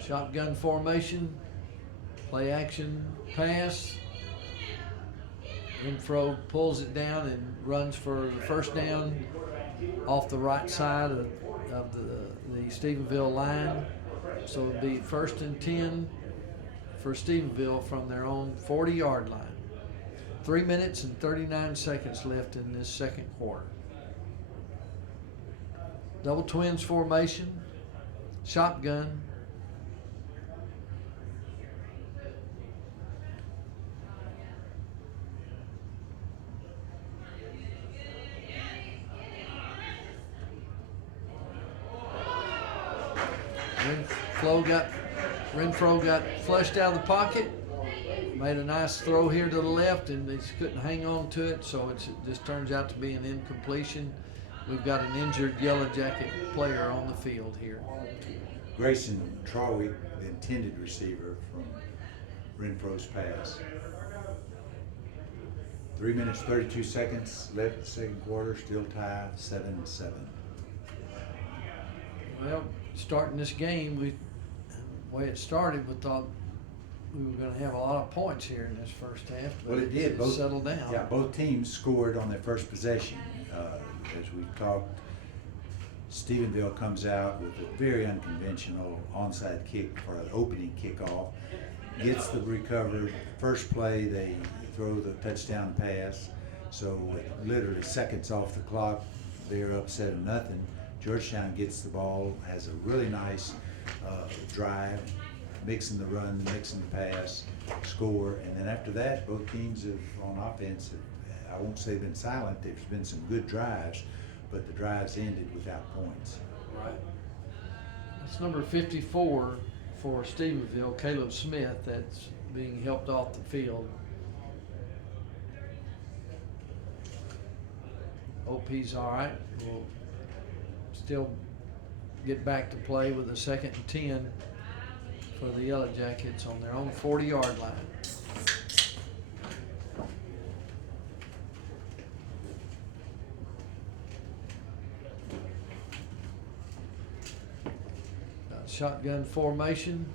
Shotgun formation, play action pass. Renfro pulls it down and runs for the 1st down off the right side of the Stephenville line. So it'll be 1st and 10 for Stephenville from their own 40-yard line. 3 minutes and 39 seconds left in this second quarter. Double twins formation, shotgun. Renfro got flushed out of the pocket. Made a nice throw here to the left, and they just couldn't hang on to it, so it just turns out to be an incompletion. We've got an injured Yellow Jacket player on the field here. Grayson Trawick, the intended receiver from Renfro's pass. 3 minutes, 32 seconds left in the second quarter, still tied 7-7. Well, starting this game, the way it started, we thought we were going to have a lot of points here in this first half. But Well, it did. It settled down. Yeah, both teams scored on their first possession. As we talked, Stephenville comes out with a very unconventional onside kick for an opening kickoff. Gets the recovery. First play, they throw the touchdown pass. So with literally seconds off the clock, they're up 7-0. Georgetown gets the ball, has a really nice drive, mixing the run, mixing the pass, score, and then after that, both teams have, on offense, I won't say been silent. There's been some good drives, but the drives ended without points. Right. That's number 54 for Stephenville, Caleb Smith, that's being helped off the field. Hope he's all right. We'll still get back to play with a 2nd and 10 for the Yellow Jackets on their own 40-yard line. Shotgun formation.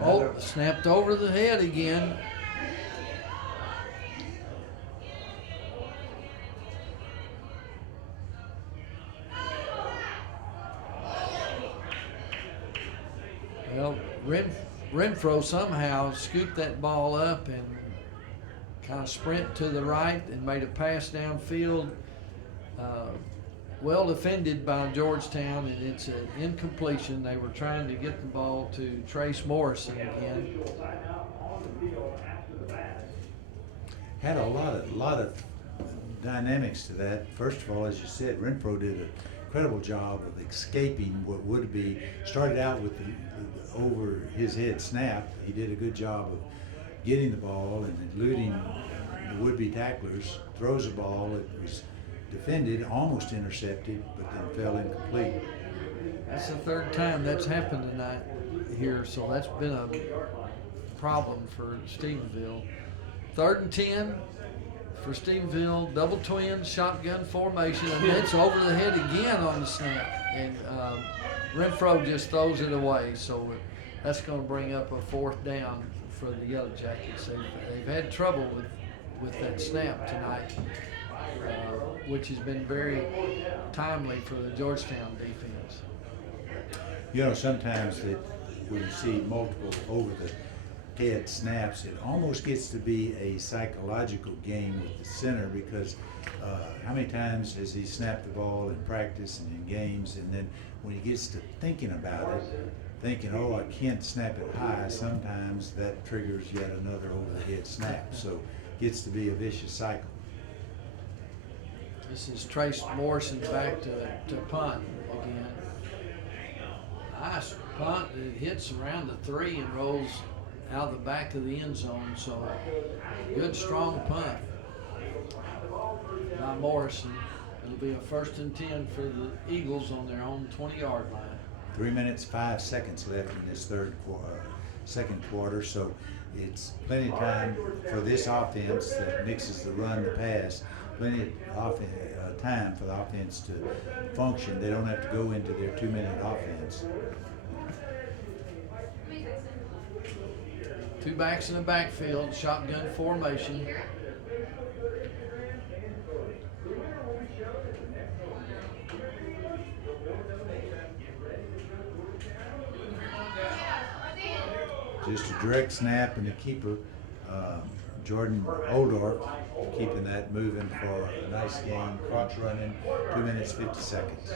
Oh, snapped over the head again. Well, Renfro somehow scooped that ball up and kind of sprint to the right and made a pass downfield. Well defended by Georgetown, and it's an incompletion. They were trying to get the ball to Trace Morrison again. Had a lot of dynamics to that. First of all, as you said, Renfro did an incredible job of escaping what would be, started out with the over his head snap. He did a good job of getting the ball and eluding the would-be tacklers, throws the ball. It was defended, almost intercepted, but then fell incomplete. That's the third time that's happened tonight here, so that's been a problem for Stephenville. 3rd and 10 for Stephenville, double twins, shotgun formation, and it's over the head again on the snap. And Renfro just throws it away, so that's going to bring up a 4th down for the Yellow Jackets. They've had trouble with that snap tonight, which has been very timely for the Georgetown defense. You know, sometimes that when you see multiple over-the-head snaps, it almost gets to be a psychological game with the center, because how many times has he snapped the ball in practice and in games, and then when he gets to thinking about it, thinking, oh, I can't snap it high, sometimes that triggers yet another over-the-head snap. So it gets to be a vicious cycle. This is Trace Morrison back to punt again. Nice punt. It hits around the 3 and rolls out the back of the end zone. So good, strong punt by Morrison. It'll be a 1st and 10 for the Eagles on their own 20-yard line. 3 minutes, 5 seconds left in this second quarter, so it's plenty of time for this offense that mixes the run, the pass. Plenty of time for the offense to function. They don't have to go into their 2-minute offense. 2 backs in the backfield, shotgun formation. Just a direct snap, and the keeper, Jordan Oldorf, keeping that moving for a nice game. Clock's running, 2 minutes, 50 seconds.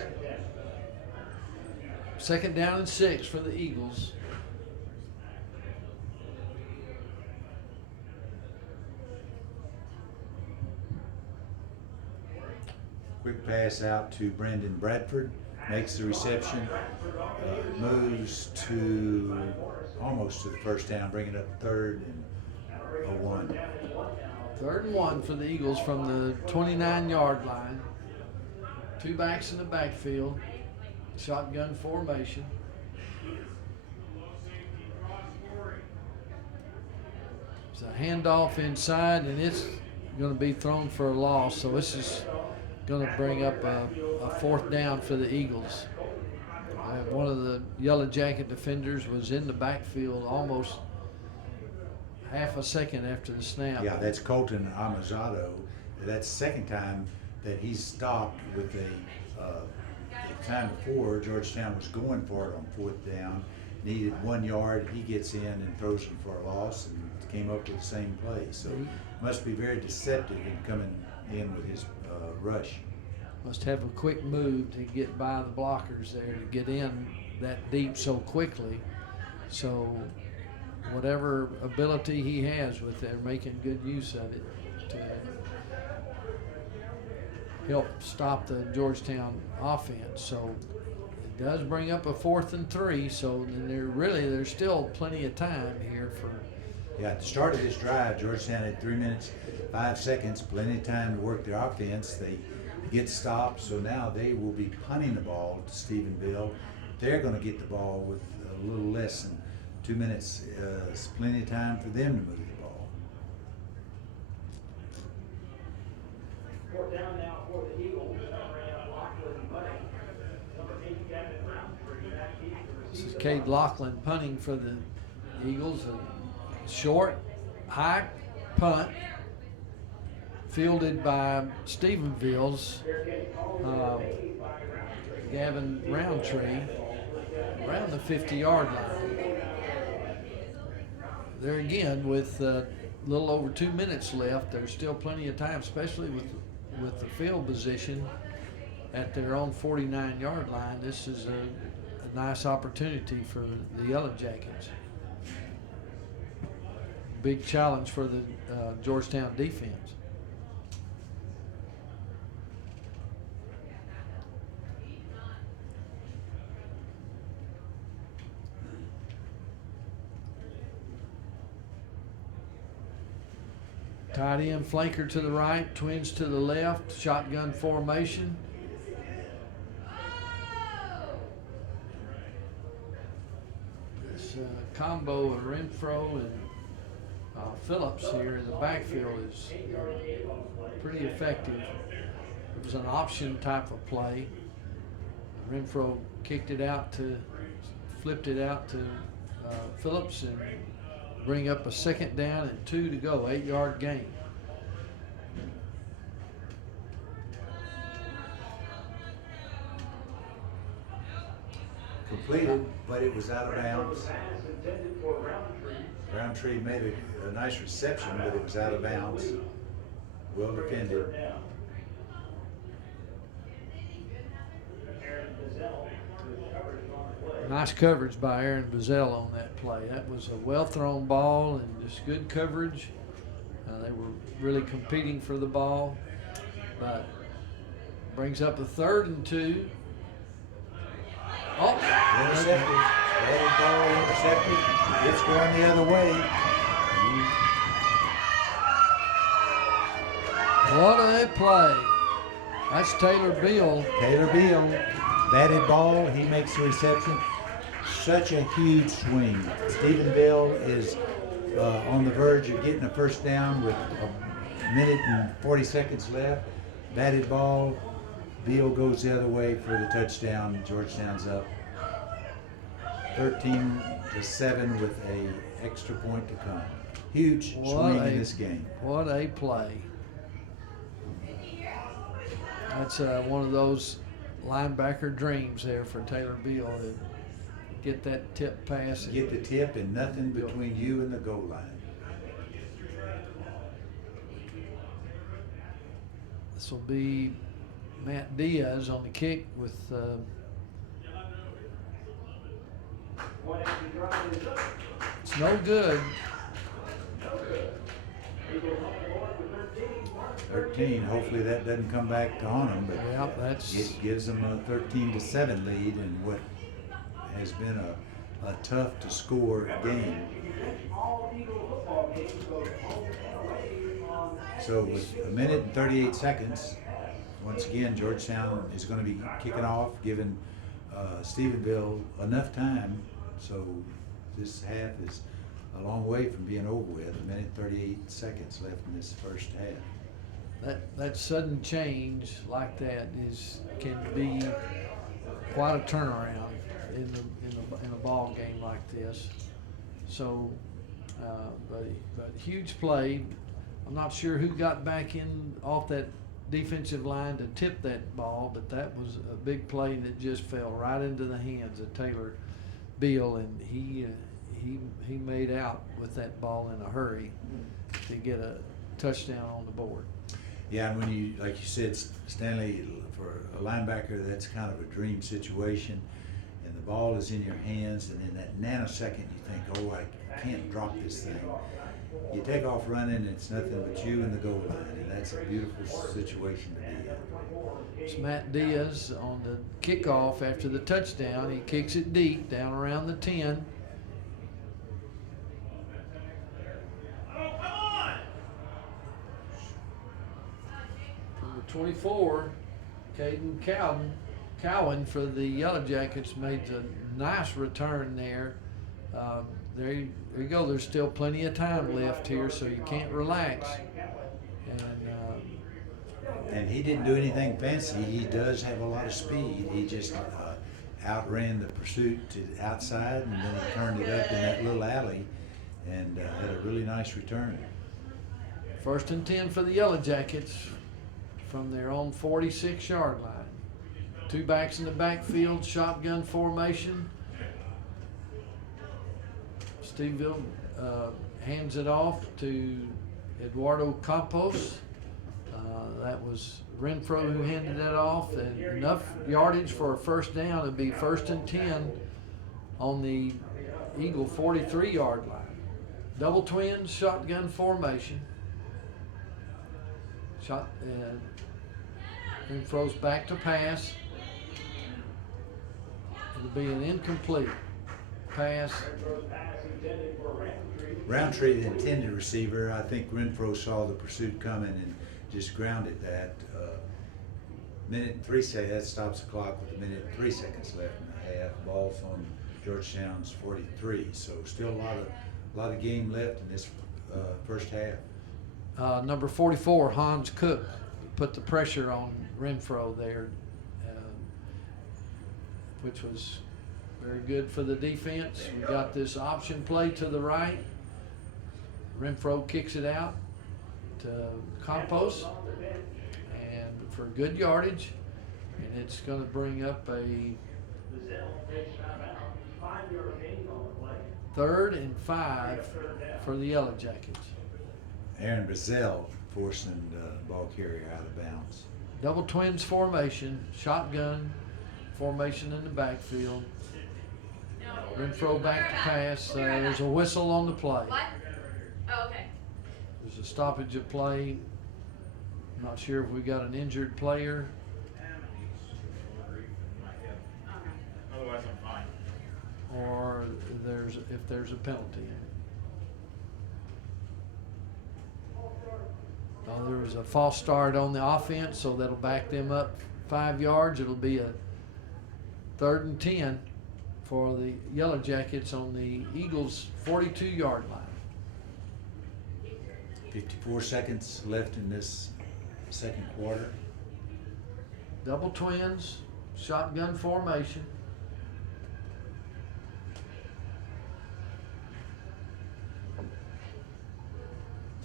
2nd down and 6 for the Eagles. quick pass out to Brandon Bradford, makes the reception, moves to almost to the first down, bringing up 3rd and 1. 3rd and 1 for the Eagles from the 29-yard line. 2 backs in the backfield. Shotgun formation. It's a handoff inside, and it's going to be thrown for a loss. So this is going to bring up a 4th down for the Eagles. One of the Yellow Jacket defenders was in the backfield almost half a second after the snap. Yeah, that's Colton Amazado. That's the second time that he's stopped with the time before Georgetown was going for it on 4th down, needed 1 yard. He gets in and throws him for a loss and came up with the same play. So must be very deceptive in coming in with his rush. Must have a quick move to get by the blockers there to get in that deep so quickly. So whatever ability he has with it, making good use of it to help stop the Georgetown offense. So it does bring up a 4th and 3. So then there's still plenty of time here for. Yeah, at the start of this drive, Georgetown had 3 minutes, 5 seconds, plenty of time to work their offense. They get stopped, so now they will be punting the ball to Stephenville. They're going to get the ball with a little less than 2 minutes. It's plenty of time for them to move the ball. 4th down now for the Eagles. Lachlan punting. Number 8, Gavin Roundtree. Back deep to This is receive Cade Lachlan punting for the Eagles. A short, high punt fielded by Stephenville's Gavin Roundtree around the 50-yard line. There again, with a little over 2 minutes left, there's still plenty of time, especially with the field position at their own 49-yard line. This is a nice opportunity for the Yellow Jackets. Big challenge for the Georgetown defense. Tight end flanker to the right, twins to the left, shotgun formation. This combo of Renfro and Phillips here in the backfield is pretty effective. It was an option type of play. Renfro flipped it out to Phillips and bring up a 2nd down and 2 to go, 8-yard gain. Completed, but it was out of bounds. Roundtree made a nice reception, but it was out of bounds. Well defended. Nice coverage by Aaron Bazell on that play. That was a well-thrown ball and just good coverage. They were really competing for the ball, but brings up a 3rd and 2. Oh, Intercepted. Batted ball intercepted. It's going the other way. what a play. That's Taylor Beal. Taylor Beal, batted ball. He makes the reception. Such a huge swing. Stephenville is on the verge of getting a 1st down with a minute and 40 seconds left. Batted ball. Beal goes the other way for the touchdown. Georgetown's up 13-7 with a extra point to come. Huge swing in this game. What a play. That's one of those linebacker dreams there for Taylor Beal to get that tip pass. Get the tip and nothing between you and the goal line. This will be Matt Diaz on the kick with it's no good. 13. Hopefully that doesn't come back to haunt them, but Yeah, that's it gives them a 13-7 lead in what has been a tough to score game. All Eagle football games go home and away on. So with a minute and 38 seconds, once again, Georgetown is going to be kicking off, giving Stephenville enough time. So this half is a long way from being over with. A minute 38 seconds left in this first half. that sudden change like that can be quite a turnaround in a ball game like this. So, but huge play. I'm not sure who got back in off that defensive line to tip that ball, but that was a big play that just fell right into the hands of Taylor Beal, and he made out with that ball in a hurry to get a touchdown on the board. Yeah, and when you, like you said, Stanley, for a linebacker, that's kind of a dream situation. And the ball is in your hands, and in that nanosecond, you think, oh, I can't drop this thing. You take off running, and it's nothing but you and the goal line, and that's a beautiful situation to be in. It's Matt Diaz on the kickoff after the touchdown. He kicks it deep down around the 10. Number 24, Caden Cowan for the YellowJackets made a nice return there. There you go. There's still plenty of time left here, so you can't relax. And he didn't do anything fancy. He does have a lot of speed. He just outran the pursuit to the outside, and then he turned it up in that little alley and had a really nice return. 1st and 10 for the YellowJackets from their own 46-yard line. Two backs in the backfield, shotgun formation. Stephenville hands it off to Eduardo Campos. That was Renfro who handed that off. And enough yardage for a first down. It'd be 1st and 10 on the Eagle 43-yard line. Double twins, shotgun formation. Renfro's back to pass. It'll be an incomplete pass. Roundtree, the intended receiver. I think Renfro saw the pursuit coming and just grounded that. Minute and 3 seconds, that stops the clock with a minute and 3 seconds left in the half. Ball's on Georgetown's 43. So still a lot of game left in this first half. Number 44, Hans Cook, put the pressure on Renfro there, which was very good for the defense. We got this option play to the right. Renfro kicks it out to Campos, and for good yardage, and it's going to bring up a 3rd and 5 for the YellowJackets. Aaron Brazell forcing the ball carrier out of bounds. Double twins formation, shotgun formation in the backfield. Renfro back to pass. There's a whistle on the play. What? Oh, okay. There's a stoppage of play. I'm not sure if we got an injured player. Otherwise, I'm fine. Or if there's a penalty. There was a false start on the offense, so that'll back them up 5 yards. It'll be a 3rd and 10 for the YellowJackets on the Eagles' 42-yard line. 54 seconds left in this second quarter. Double twins, shotgun formation.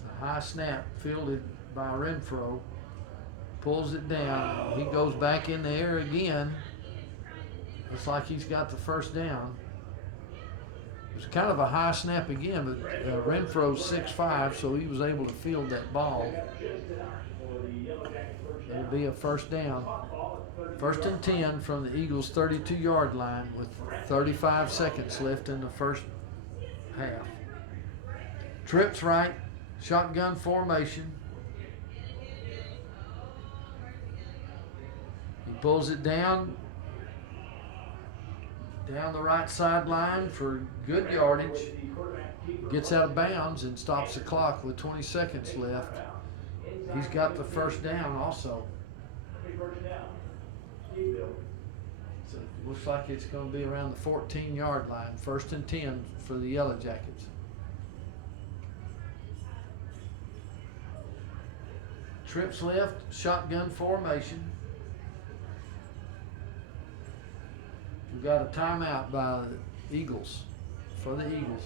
A high snap fielded by Renfro. Pulls it down. He goes back in the air again. Looks like he's got the first down. It was kind of a high snap again, but Renfro's 6'5", so he was able to field that ball. It'll be a first down. 1st and 10 from the Eagles' 32-yard line with 35 seconds left in the first half. Trips right, shotgun formation. pulls it down the right sideline for good yardage. Gets out of bounds and stops the clock with 20 seconds left. He's got the first down also. First down. Stephenville. So it looks like it's going to be around the 14-yard line. 1st and 10 for the YellowJackets. Trips left, shotgun formation. We've got a timeout by the Eagles, for the Eagles.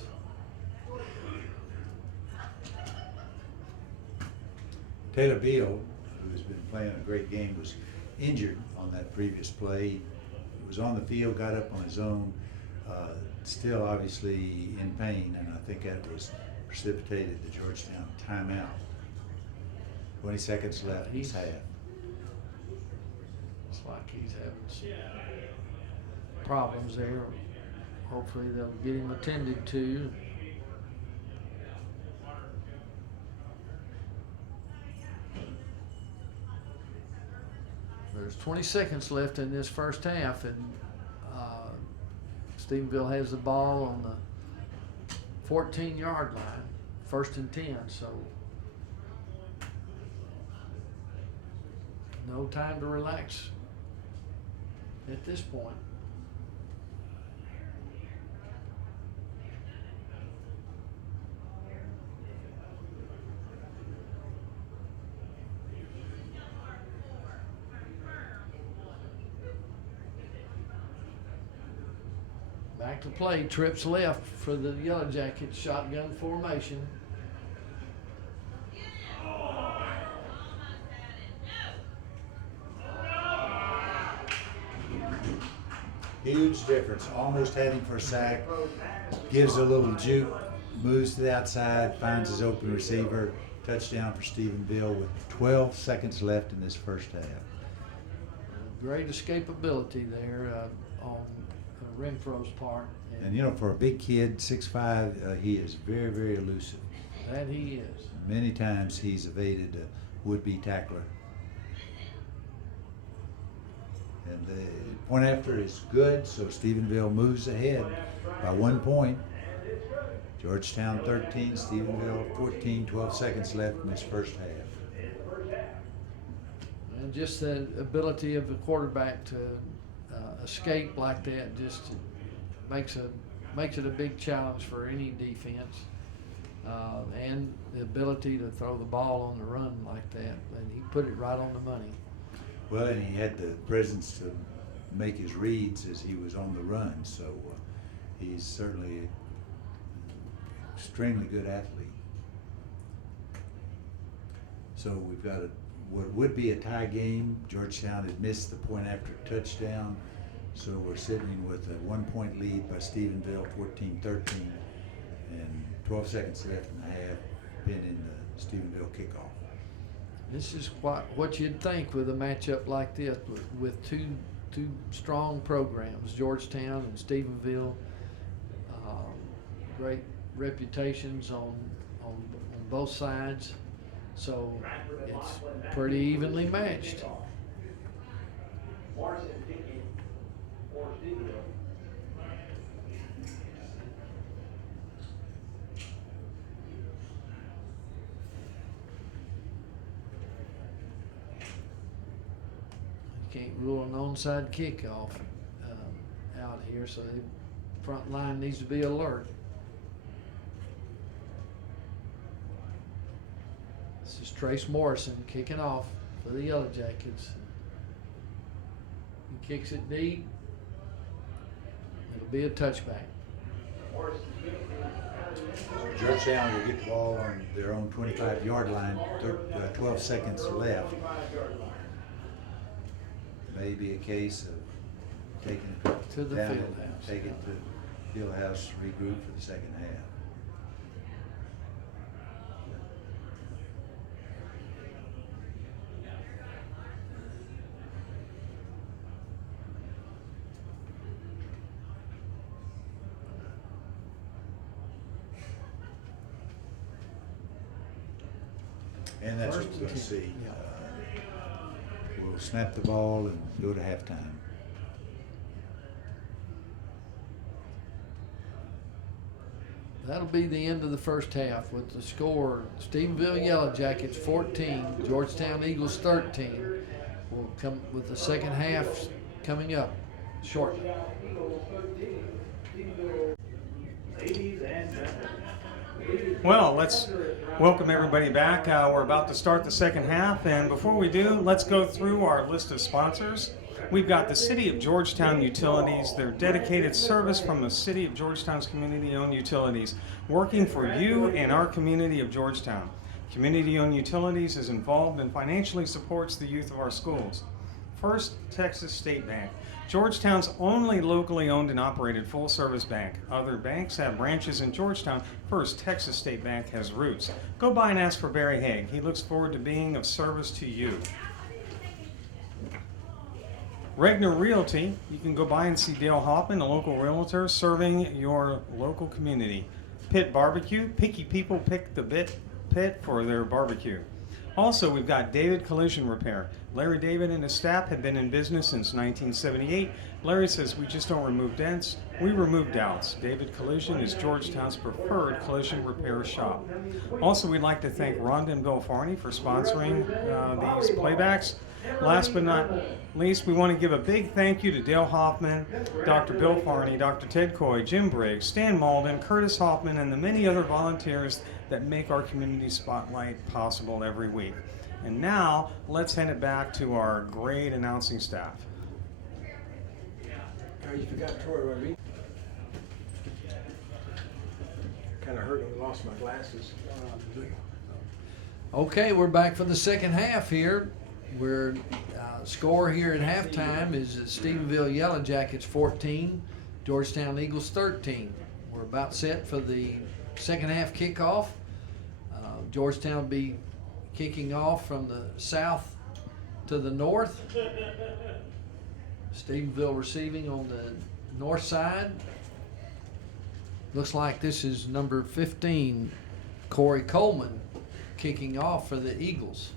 Taylor Beal, who has been playing a great game, was injured on that previous play. He was on the field, got up on his own, still obviously in pain, and I think that was precipitated the Georgetown timeout. 20 seconds left in this half. It's like he's having some problems there. Hopefully they'll get him attended to. There's 20 seconds left in this first half, and Stephenville has the ball on the 14-yard line, 1st and 10, so no time to relax at this point. Back to play, trips left for the YellowJackets, shotgun formation. Huge difference. Almost had him for a sack. Gives a little juke, moves to the outside, finds his open receiver. Touchdown for Stephenville with 12 seconds left in this first half. Great escapability there on Renfro's part. And you know, for a big kid, 6'5", he is very, very elusive. That he is. Many times he's evaded a would-be tackler. And the point after is good, so Stephenville moves ahead by 1 point. Georgetown 13, Stephenville 14, 12 seconds left in this first half. And just the ability of the quarterback to escape like that just makes it a big challenge for any defense. And the ability to throw the ball on the run like that, and he put it right on the money. Well, and he had the presence to make his reads as he was on the run, so he's certainly an extremely good athlete. So we've got what would be a tie game. Georgetown had missed the point after touchdown, so we're sitting with a 1 point lead by Stephenville, 14-13, and 12 seconds left in the half, pending the Stephenville kickoff. This is what you'd think with a matchup like this with two strong programs, Georgetown and Stephenville. Great reputations on both sides, so it's pretty evenly matched. Morrison kicking for Stephenville. Can't rule an onside kickoff out here, so the front line needs to be alert. This is Trace Morrison kicking off for the YellowJackets. He kicks it deep. It'll be a touchback. Georgetown will get the ball on their own 25-yard line, 12 seconds left. Maybe a case of taking it To the down field and house. take it to field house, regroup for the second half. And that's what we're going to see. Yeah. We'll we'll snap the ball and go to halftime. That'll be the end of the first half with the score Stephenville YellowJackets 14, Georgetown Eagles 13. We'll come with the second half coming up shortly. Ladies and gentlemen. Well, let's welcome everybody back. We're about to start the second half, and before we do, let's go through our list of sponsors. We've got the City of Georgetown Utilities, their dedicated service from the City of Georgetown's community-owned utilities, working for you and our community of Georgetown. Community-owned utilities is involved and financially supports the youth of our schools. First Texas State Bank, Georgetown's only locally owned and operated full-service bank. Other banks have branches in Georgetown. First Texas State Bank has roots. Go by and ask for Barry Haig. He looks forward to being of service to you. Regner Realty, you can go by and see Dale Hoffman, a local realtor serving your local community. Pit Barbecue, picky people pick the pit for their barbecue. Also, we've got David Collision Repair. Larry David and his staff have been in business since 1978. Larry says we just don't remove dents, we remove doubts. David Collision is Georgetown's preferred collision repair shop. Also, we'd like to thank Rhonda and Bill Farney for sponsoring these playbacks. Last but not least, we want to give a big thank you to Dale Hoffman, Dr. Bill Farney, Dr. Ted Coy, Jim Briggs, Stan Malden, Curtis Hoffman, and the many other volunteers that make our community spotlight possible every week. And now, let's hand it back to our great announcing staff. Oh, you forgot Troy Rodriguez. Kind of hurt when I lost my glasses. Okay, we're back for the second half here. We're score here at halftime is Stephenville YellowJackets 14, Georgetown Eagles 13. We're about set for the second half kickoff. Georgetown will be kicking off from the south to the north. Stephenville receiving on the north side. Looks like this is number 15, Corey Coleman, kicking off for the Eagles.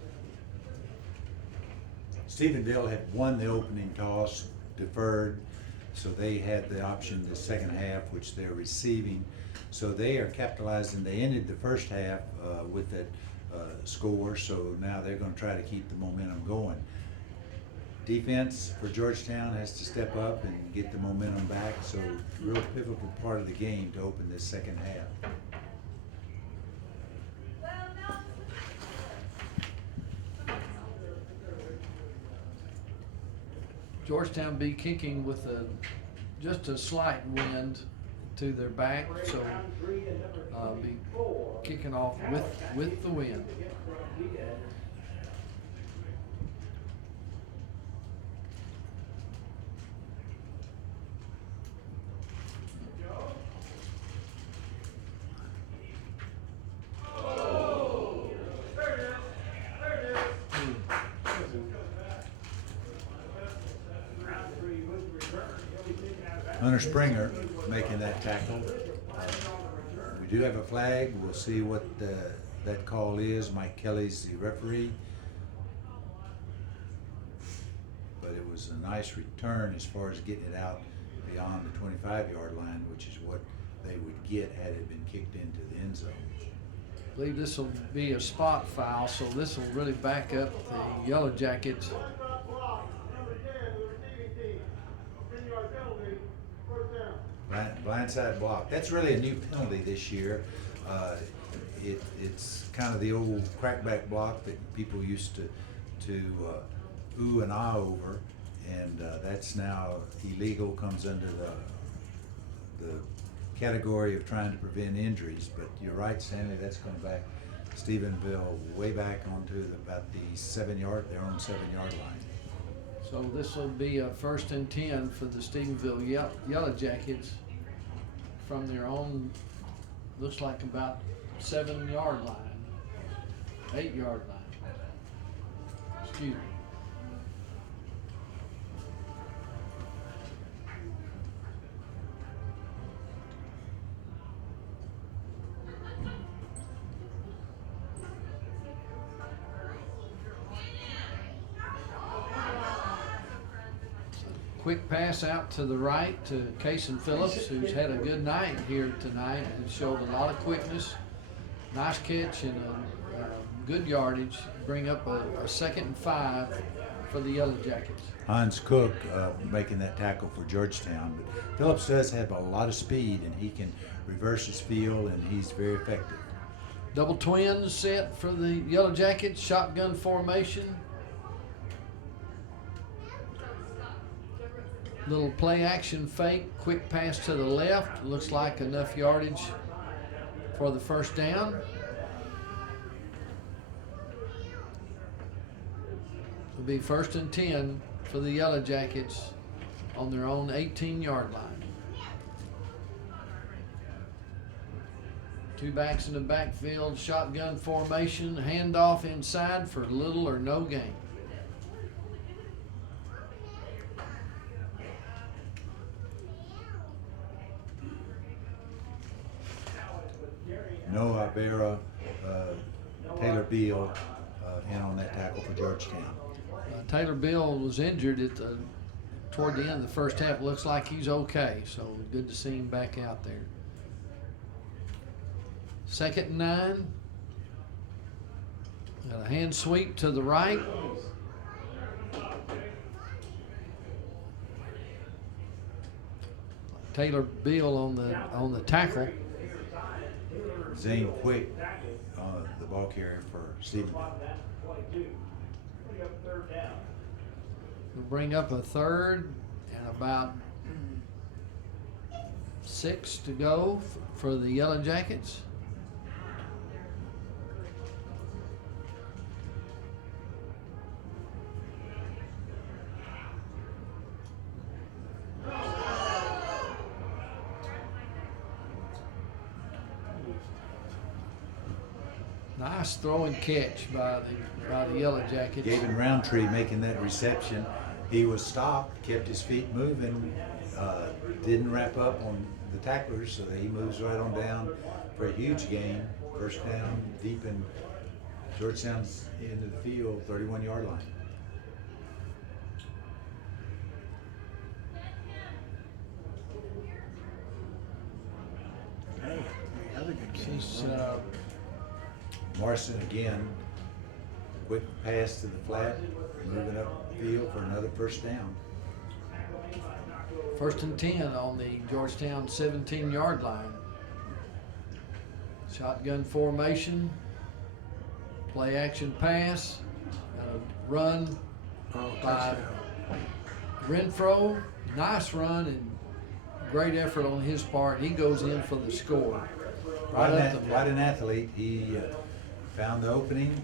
Stephenville had won the opening toss, deferred, so they had the option the second half, which they're receiving. So they are capitalizing. They ended the first half with that score, so now they're going to try to keep the momentum going. Defense for Georgetown has to step up and get the momentum back, so real pivotal part of the game to open this second half. Georgetown be kicking with just a slight wind to their back, so be kicking off with the wind. Hunter Springer making that tackle. We do have a flag. We'll see what that call is. Mike Kelly's the referee. But it was a nice return as far as getting it out beyond the 25-yard line, which is what they would get had it been kicked into the end zone. I believe this will be a spot foul, so this will really back up the YellowJackets. Blindside block. That's really a new penalty this year. It's kind of the old crackback block that people used to ooh and ah over, and that's now illegal. Comes under the category of trying to prevent injuries. But you're right, Stanley. That's going back Stephenville way back onto about the their own 7-yard line. So this will be a 1st and 10 for the Stephenville YellowJackets from their own, looks like about 7-yard line, 8-yard line. Excuse me. quick pass out to the right to Kason Phillips, who's had a good night here tonight and showed a lot of quickness. Nice catch and a good yardage. Bring up a 2nd and 5 for the Yellow Jackets. Hans Cook making that tackle for Georgetown. But Phillips does have a lot of speed, and he can reverse his field, and he's very effective. Double twins set for the Yellow Jackets. Shotgun formation. Little play action fake. Quick pass to the left. Looks like enough yardage for the first down. It'll be 1st and 10 for the Yellow Jackets on their own 18-yard line. Two backs in the backfield, shotgun formation, handoff inside for little or no gain. Noah Vera, Taylor Beal in on that tackle for Georgetown. Taylor Bill was injured toward the end of the first half. Looks like he's okay, so good to see him back out there. 2nd and 9. Got a hand sweep to the right. Taylor Beal on the tackle. Zane Quick, the ball carrier for Stephenville. We'll bring up a 3rd and about 6 to go for the Yellow Jackets. Nice throw and catch by the Yellow Jackets. Gavin Roundtree making that reception. He was stopped, kept his feet moving, didn't wrap up on the tacklers, so he moves right on down for a huge gain. First down, deep in Georgetown's end of the field, 31-yard line. Hey, another good game. She's Morrison again, quick pass to the flat, moving up field for another first down. 1st and 10 on the Georgetown 17-yard line. Shotgun formation, play action pass, got a run Oh, by touchdown. Renfro. Nice run and great effort on his part. He goes in for the score. Quite up the an athlete. He found the opening,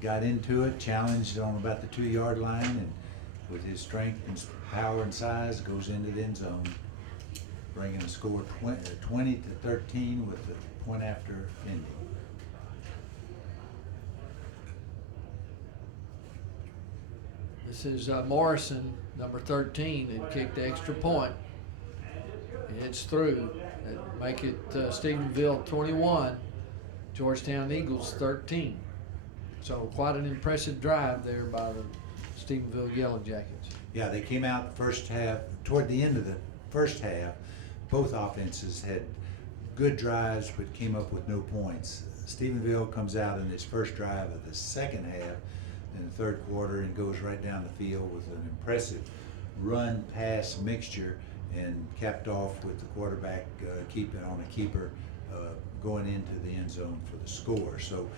got into it, challenged on about the 2-yard line, and with his strength and power and size, goes into the end zone, bringing a score 20-13 with the point after ending. This is Morrison, number 13, and kicked the extra point. It's through. That'd make it Stephenville 21, Georgetown Eagles 13. So quite an impressive drive there by the Stephenville Yellow Jackets. Yeah, they came out the first half, toward the end of the first half, both offenses had good drives but came up with no points. Stephenville comes out in its first drive of the second half in the 3rd quarter and goes right down the field with an impressive run-pass mixture, and capped off with the quarterback keeping on a keeper going into the end zone for the score. So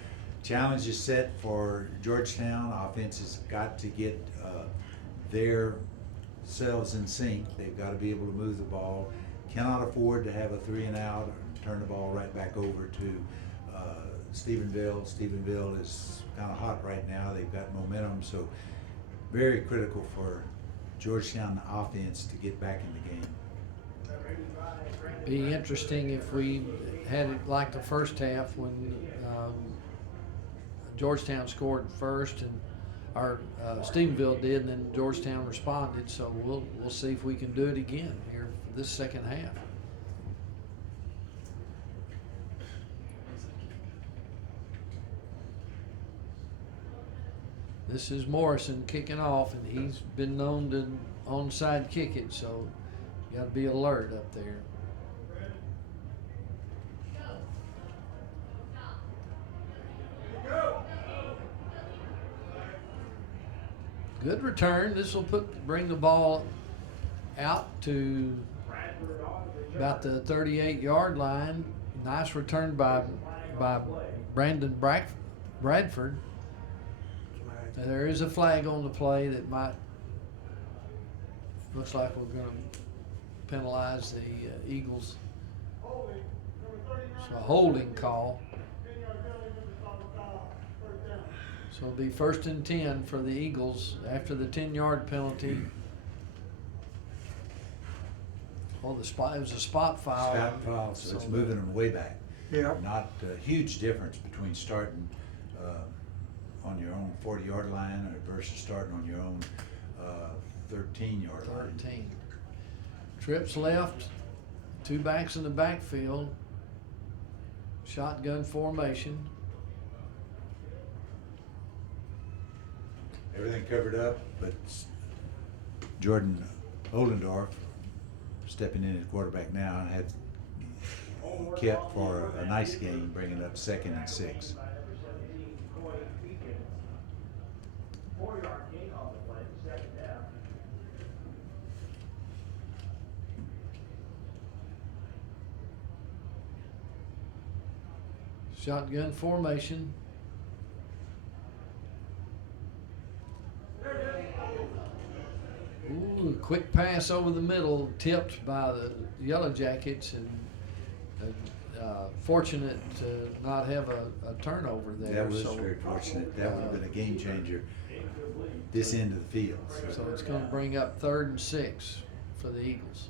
challenge is set for Georgetown. Offense has got to get their selves in sync. They've got to be able to move the ball. Cannot afford to have a 3 and out and turn the ball right back over to Stephenville. Stephenville is kind of hot right now. They've got momentum, so very critical for Georgetown offense to get back in the game. Be interesting if we had it like the first half when Georgetown scored first and Stephenville did, and then Georgetown responded. So we'll see if we can do it again here for this second half. This is Morrison kicking off, and he's been known to onside kick it, so you got to be alert up there. Good return. This will bring the ball out to about the 38-yard line. Nice return by Brandon Bradford. Now, there is a flag on the play that looks like we're going to penalize the Eagles. So a holding call. So it'll be 1st and 10 for the Eagles after the 10-yard penalty. Oh, it was a spot foul. Spot foul, so it's moving them way back. Yeah. Not a huge difference between starting on your own 40-yard line versus starting on your own 13-yard line. 13. Trips left, 2 backs in the backfield. Shotgun formation. Everything covered up, but Jordan Oldendorf stepping in at quarterback now and had kept for a nice game, bringing up 2nd and 6. 4-yard gain on the play, 2nd down. Shotgun formation. Ooh, quick pass over the middle, tipped by the YellowJackets, and fortunate to not have a turnover there. That was So, very fortunate. That would have been a game changer this end of the field. so it's going to bring up 3rd and 6 for the Eagles.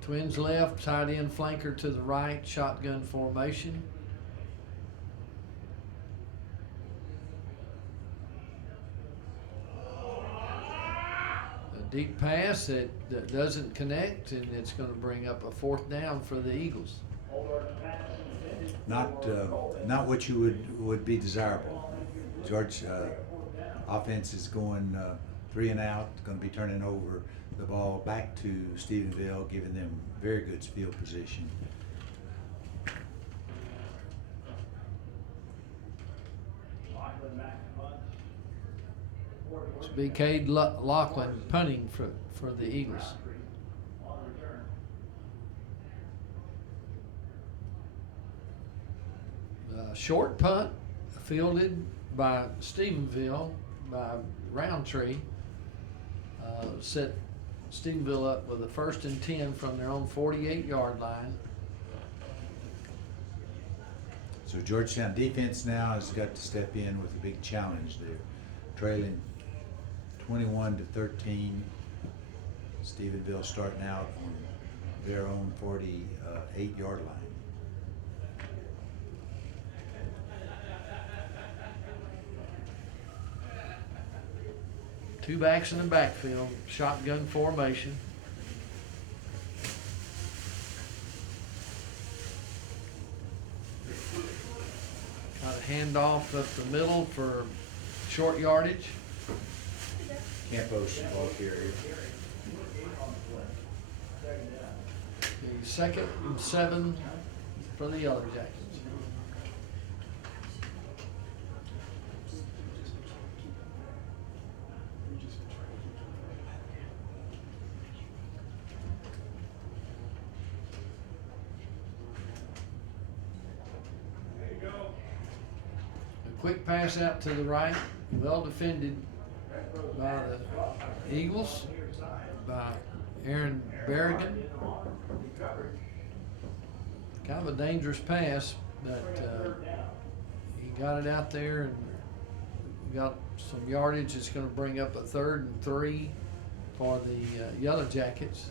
Twins left, tight end flanker to the right, shotgun formation. A deep pass that doesn't connect, and it's going to bring up a 4th down for the Eagles. Not what you would be desirable. George offense is going 3 and out, going to be turning over the ball back to Stephenville, giving them very good field position. It's be Cade Lachlan punting for the Eagles. Short punt fielded by Stephenville, by Roundtree. Set Stephenville up with a 1st and 10 from their own 48-yard line. So Georgetown defense now has got to step in with a big challenge. They're trailing 21-13. Stephenville starting out on their own 48-yard line. Two backs in the backfield, shotgun formation. Got a handoff up the middle for short yardage. Campos, ball carrier. The 2nd and 7 for the YellowJackets. Quick pass out to the right, well defended by the Eagles, by Aaron Berrigan. Kind of a dangerous pass, but he got it out there and got some yardage. It's going to bring up a 3rd and 3 for the YellowJackets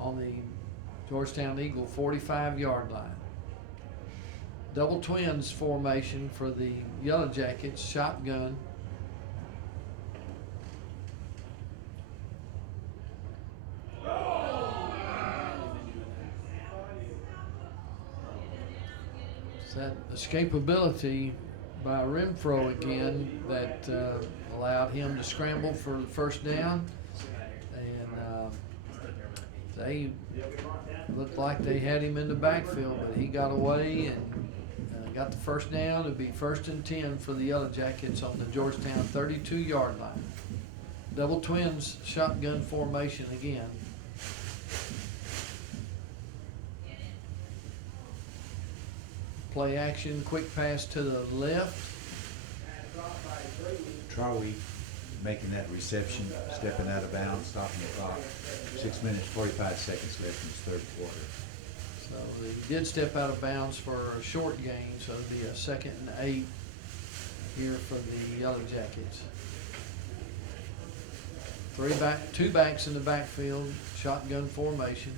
on the Georgetown Eagle 45-yard line. Double twins formation for the YellowJackets, shotgun. It's that escapability by Renfro again that allowed him to scramble for the first down, and they looked like they had him in the backfield, but he got away and got the first down. It'd be 1st and 10 for the Yellow Jackets on the Georgetown 32-yard line. Double twins, shotgun formation again. Play action, quick pass to the left. Trawi making that reception, stepping out of bounds, stopping the clock. 6 minutes, 45 seconds left in the third quarter. So he did step out of bounds for a short gain, so it'll be a 2nd and 8 here for the Yellow Jackets. Two backs in the backfield, shotgun formation.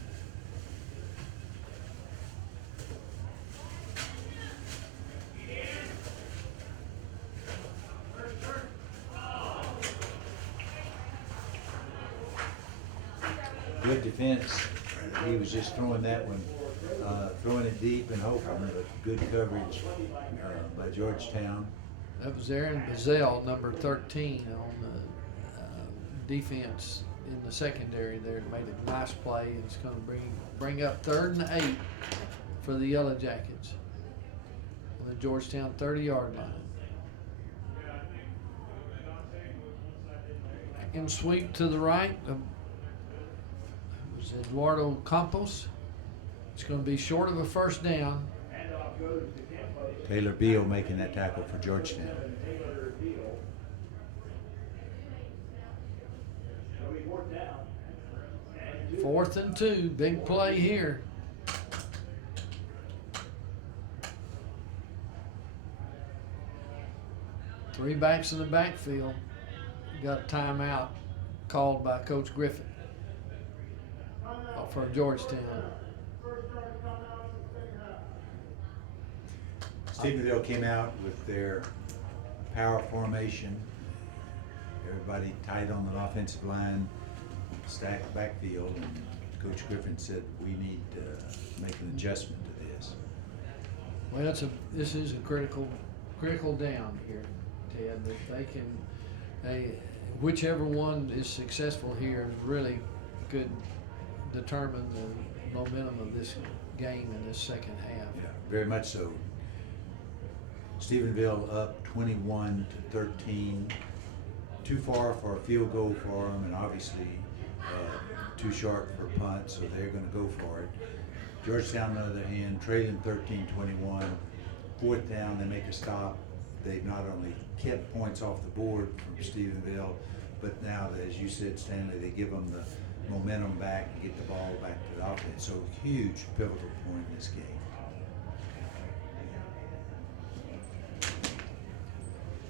Good defense. He was just throwing that one, throwing it deep and hoping, but good coverage by Georgetown. That was Aaron Bazell, number 13, on the defense in the secondary there. Made a nice play, and it's going to bring up 3rd and 8 for the Yellow Jackets on the Georgetown 30-yard line. And sweep to the right. It was Eduardo Campos. It's going to be short of a first down. Taylor Beal making that tackle for Georgetown. Fourth 4th and 2, big play here. Three backs in the backfield. Got a timeout called by Coach Griffin for Georgetown. Stephenville came out with their power formation. Everybody tight on the offensive line, stacked backfield, and Coach Griffin said we need to make an adjustment to this. Well, this is a critical down here, Ted. That whichever one is successful here really could determine the momentum of this game in this second half. Yeah, very much so. Stephenville up 21-13. Too far for a field goal for them, and obviously too short for a punt, so they're going to go for it. Georgetown, on the other hand, trailing 13-21. 4th down, they make a stop. They've not only kept points off the board from Stephenville, but now, as you said, Stanley, they give them the momentum back and get the ball back to the offense. So huge pivotal point in this game.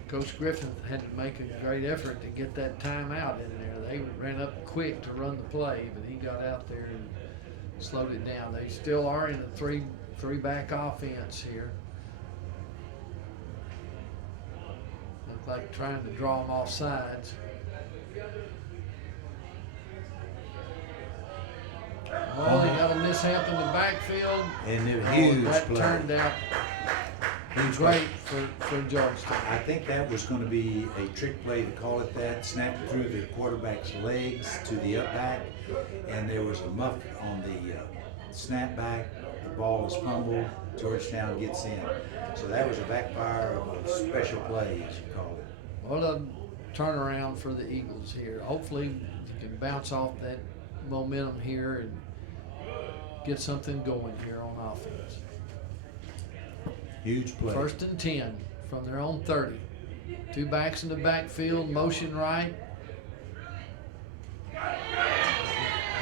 Coach Griffin had to make a great effort to get that timeout in there. They ran up quick to run the play, but he got out there and slowed it down. They still are in a three-back offense here. Look like trying to draw them off sides. Oh, they got a mishap in the backfield. And a huge that play. Turned out Huge great play. for Georgetown. I think that was going to be a trick play, to call it that. Snapped through the quarterback's legs to the up back, and there was a muff on the snap back. The ball was fumbled. Georgetown gets in. So that was a backfire of a special play, as you call it. What a turnaround for the Eagles here. Hopefully you can bounce off that momentum here and get something going here on offense. Huge play. 1st and 10 from their own 30. Two backs in the backfield, motion right.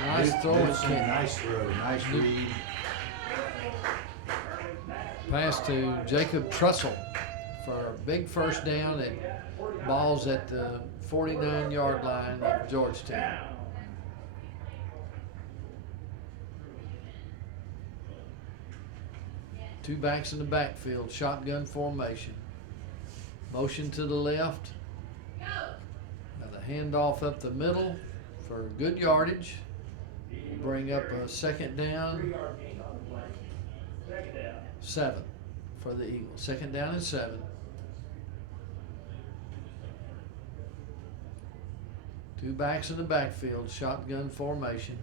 Nice throw. Nice throw, nice read. Pass to Jacob Trussell for a big first down. And ball's at the 49-yard line of Georgetown. Two backs in the backfield, shotgun formation. Motion to the left. Got a handoff up the middle for good yardage. Bring up a 2nd down. 7 for the Eagles. 2nd down and 7. Two backs in the backfield, shotgun formation.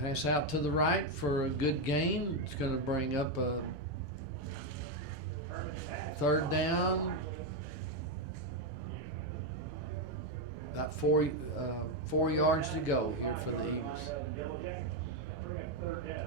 Pass out to the right for a good gain. It's going to bring up a third down. About 4 yards to go here for the Eagles. YellowJackets, bring up third down.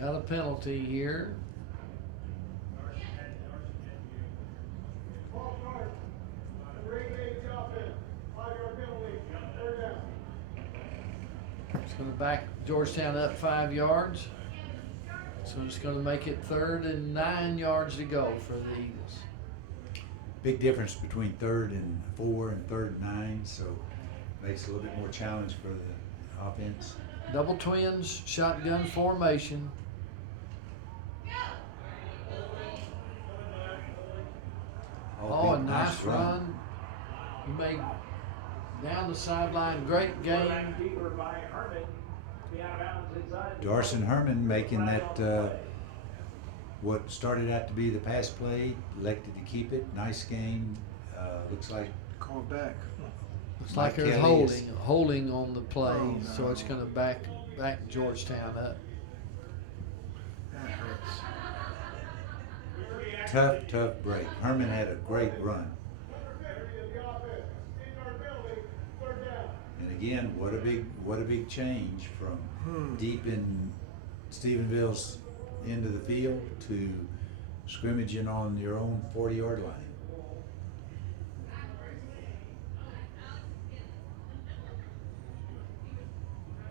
Got a penalty here. It's going to back Georgetown up 5 yards. So it's going to make it 3rd and 9 yards to go for the Eagles. Big difference between 3rd and 4 and 3rd and 9, so makes it a little bit more challenge for the offense. Double twins, shotgun formation. Oh, a big, nice run. He made down the sideline, great Quarterback game. keeper by Herman. Be out of bounds inside. Darson Herman making that, what started out to be the pass play, elected to keep it. Nice game. Looks like Call it back. Looks like Mike there's Kelly is- holding on the play, Oh, so no. it's going to back Georgetown up. That hurts. tough break. Herman had a great run. And again, what a big change from deep in Stephenville's end of the field to scrimmaging on your own 40-yard line.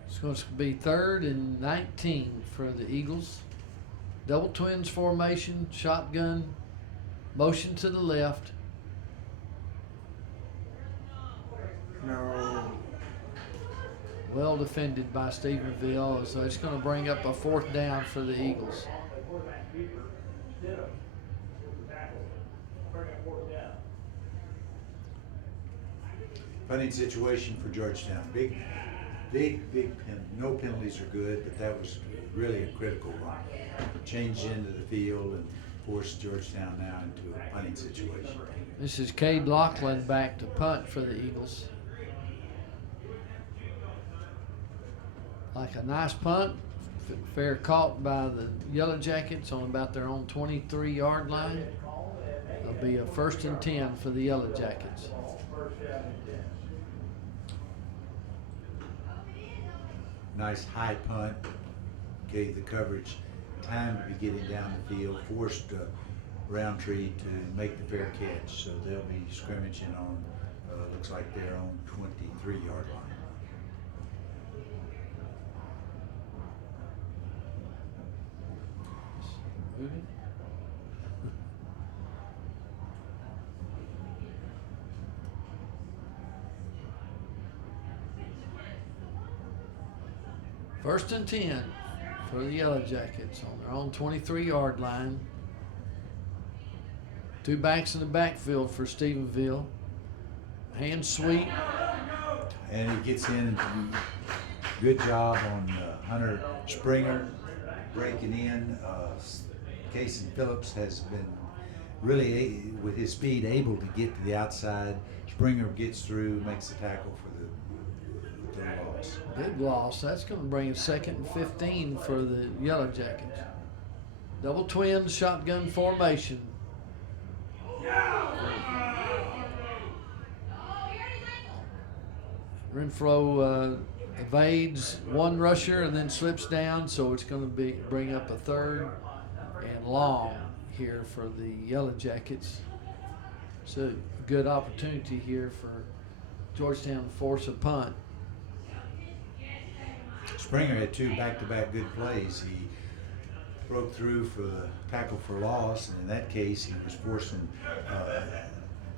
It's going to be 3rd and 19 for the Eagles. Double twins formation, shotgun, motion to the left. No. Well defended by Stephenville, so it's going to bring up a 4th down for the Eagles. The quarterback keeper, Stidham, with the tackle. Bring up fourth down. Punting situation for Georgetown. Big pen. No penalties are good, but that was really a critical run. Changed into the field and forced Georgetown now into a punting situation. This is Cade Lachlan back to punt for the Eagles. Like a nice punt, fair caught by the YellowJackets on about their own 23-yard line. It'll be a 1st and 10 for the YellowJackets. First down and 10. Nice high punt, gave the coverage time to be getting down the field, forced Roundtree to make the fair catch. So they'll be scrimmaging on, looks like their own 23-yard line. Moving. First and 10 for the YellowJackets on their own 23-yard line. Two backs in the backfield for Stephenville. Hand sweep. And he gets in and good job on Hunter Springer breaking in. Casey Phillips has been really, with his speed, able to get to the outside. Springer gets through, makes the tackle for the loss. Big loss. That's going to bring a 2nd and 15 for the YellowJackets. Double twins, shotgun formation. Renfro evades one rusher and then slips down, so it's going to bring up a 3rd and long here for the YellowJackets. So a good opportunity here for Georgetown to force a punt. Springer had two back-to-back good plays. He broke through for the tackle for loss, and in that case, he was forcing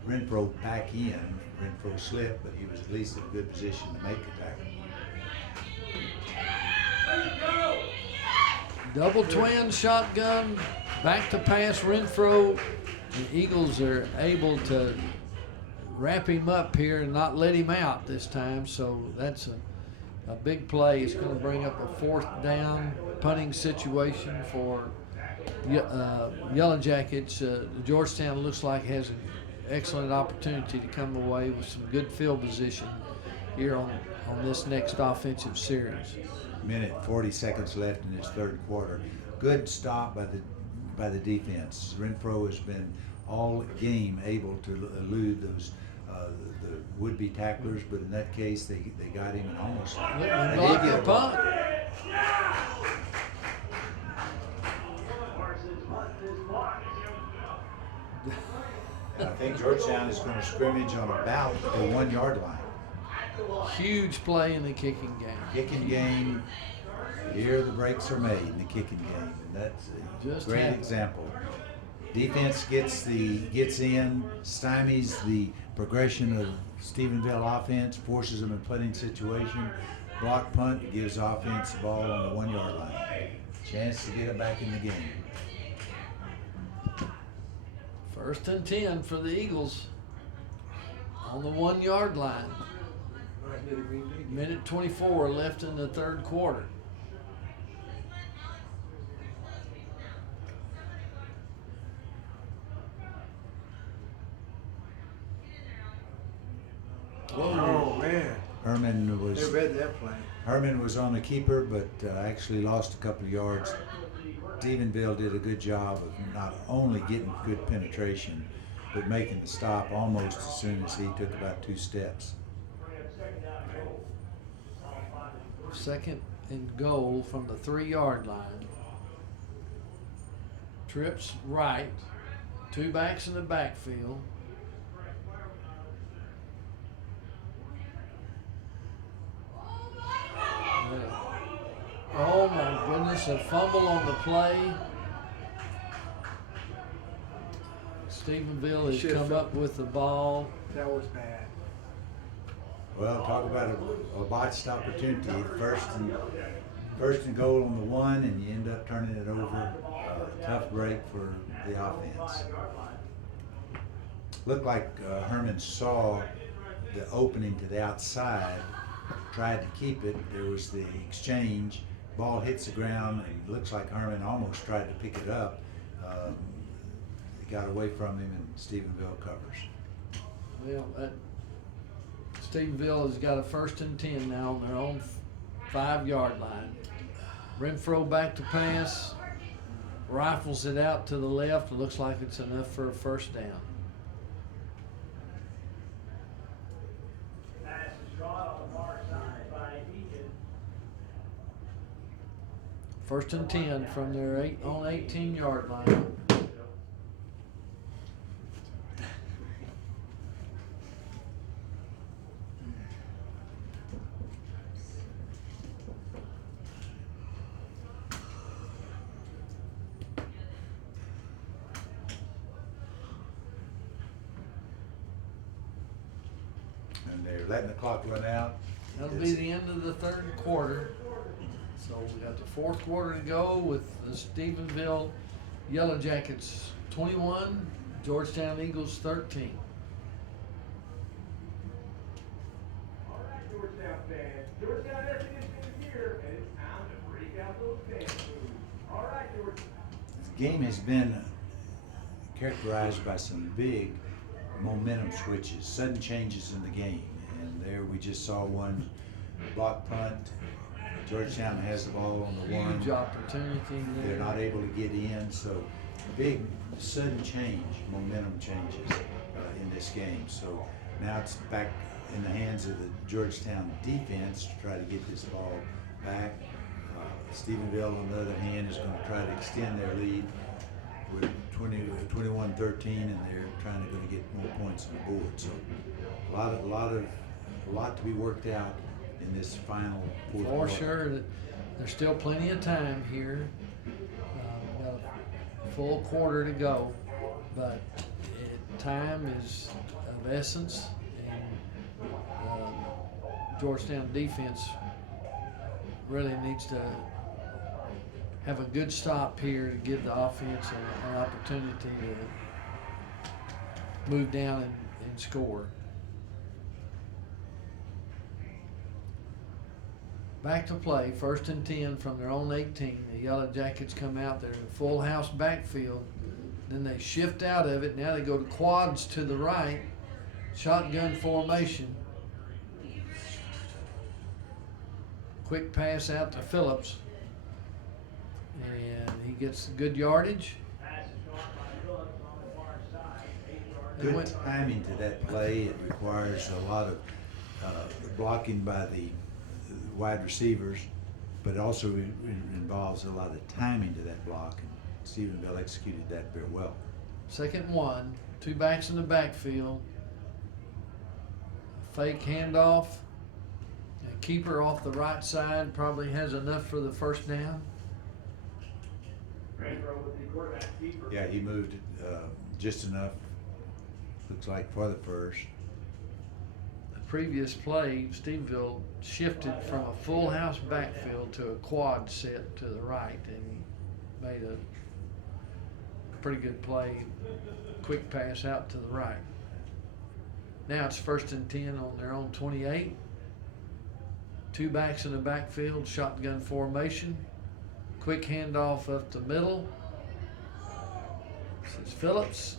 Renfro back in. Renfro slipped, but he was at least in a good position to make the tackle. Double twin shotgun, back to pass Renfro. The Eagles are able to wrap him up here and not let him out this time, so that's a big play. It's going to bring up a 4th down punting situation for YellowJackets. Georgetown looks like has an excellent opportunity to come away with some good field position here on this next offensive series. Minute 40 seconds left in this third quarter. Good stop by the defense. Renfro has been all game able to elude those the would-be tacklers, but in that case they got him and almost they did Block get the a block. punt. I think Georgetown is going to scrimmage on about the 1 yard line. Huge play in the kicking game. Kicking game, here the breaks are made in the kicking game, and that's a Just great happened. example. Defense gets in, stymies the progression of Stephenville offense, forces them in punting situation. Block punt gives offense the ball on the 1 yard line. Chance to get it back in the game. 1st and 10 for the Eagles on the 1 yard line. Minute 24 left in the third quarter. Oh, man. Herman was They read that play. Herman was on the keeper, but actually lost a couple of yards. Stephenville did a good job of not only getting good penetration, but making the stop almost as soon as he took about 2 steps. 2nd and goal from the 3 yard line. Trips right. 2 backs in the backfield. Oh my goodness, a fumble on the play. Stephenville has Should've come felt- up with the ball. That was bad. Well, talk about a botched opportunity. First and goal on the 1, and you end up turning it over. Tough break for the offense. Looked like Herman saw the opening to the outside, tried to keep it. There was the exchange. Ball hits the ground, and it looks like Herman almost tried to pick it up. It got away from him, and Stephenville covers. Well, Stephenville has got a 1st and 10 now on their own 5 yard line. Renfro back to pass, rifles it out to the left. It looks like it's enough for a 1st down. Pass is drawn on the far side by Deacon. 1st and 10 from their 18 yard line. And they're letting the clock run out. That'll be the end of the third quarter. So we got the 4th quarter to go with the Stephenville YellowJackets 21, Georgetown Eagles 13. All right, Georgetown fans. Georgetown Exhibition is here, and it's time to break out those dance moves. All right, Georgetown. The game has been characterized by some big momentum switches, sudden changes in the game. And there we just saw one block punt. Georgetown has the ball on the 1. Huge opportunity there. They're not able to get in, so big sudden change, momentum changes in this game. So now it's back in the hands of the Georgetown defense to try to get this ball back. Stephenville, on the other hand, is going to try to extend their lead with 21-13, and they're trying to get more points on the board. So a lot to be worked out in this final fourth For quarter. sure. There's still plenty of time here. We've got a full quarter to go, but time is of essence, and Georgetown defense really needs to have a good stop here to give the offense an opportunity to move down and score. Back to play, 1st and 10 from their own 18. The Yellow Jackets come out there in a full house backfield. Then they shift out of it. Now they go to quads to the right. Shotgun formation. Quick pass out to Phillips. And he gets good yardage. Pass is caught by Phillips on the far side, 8 yards. They Good went- timing to that play. It requires a lot of blocking by the wide receivers, but it also involves a lot of timing to that block, and Stephenville executed that very well. 2nd and 1. 2 backs in the backfield. Fake handoff. A keeper off the right side probably has enough for the 1st down. Renfro with the quarterback keeper. Yeah, he moved it just enough, looks like, for the first. The previous play, Stephenville shifted from a full house backfield to a quad set to the right and made a pretty good play. Quick pass out to the right. Now it's 1st and 10 on their own 28. 2 backs in the backfield, shotgun formation. Quick handoff up the middle. This is Phillips.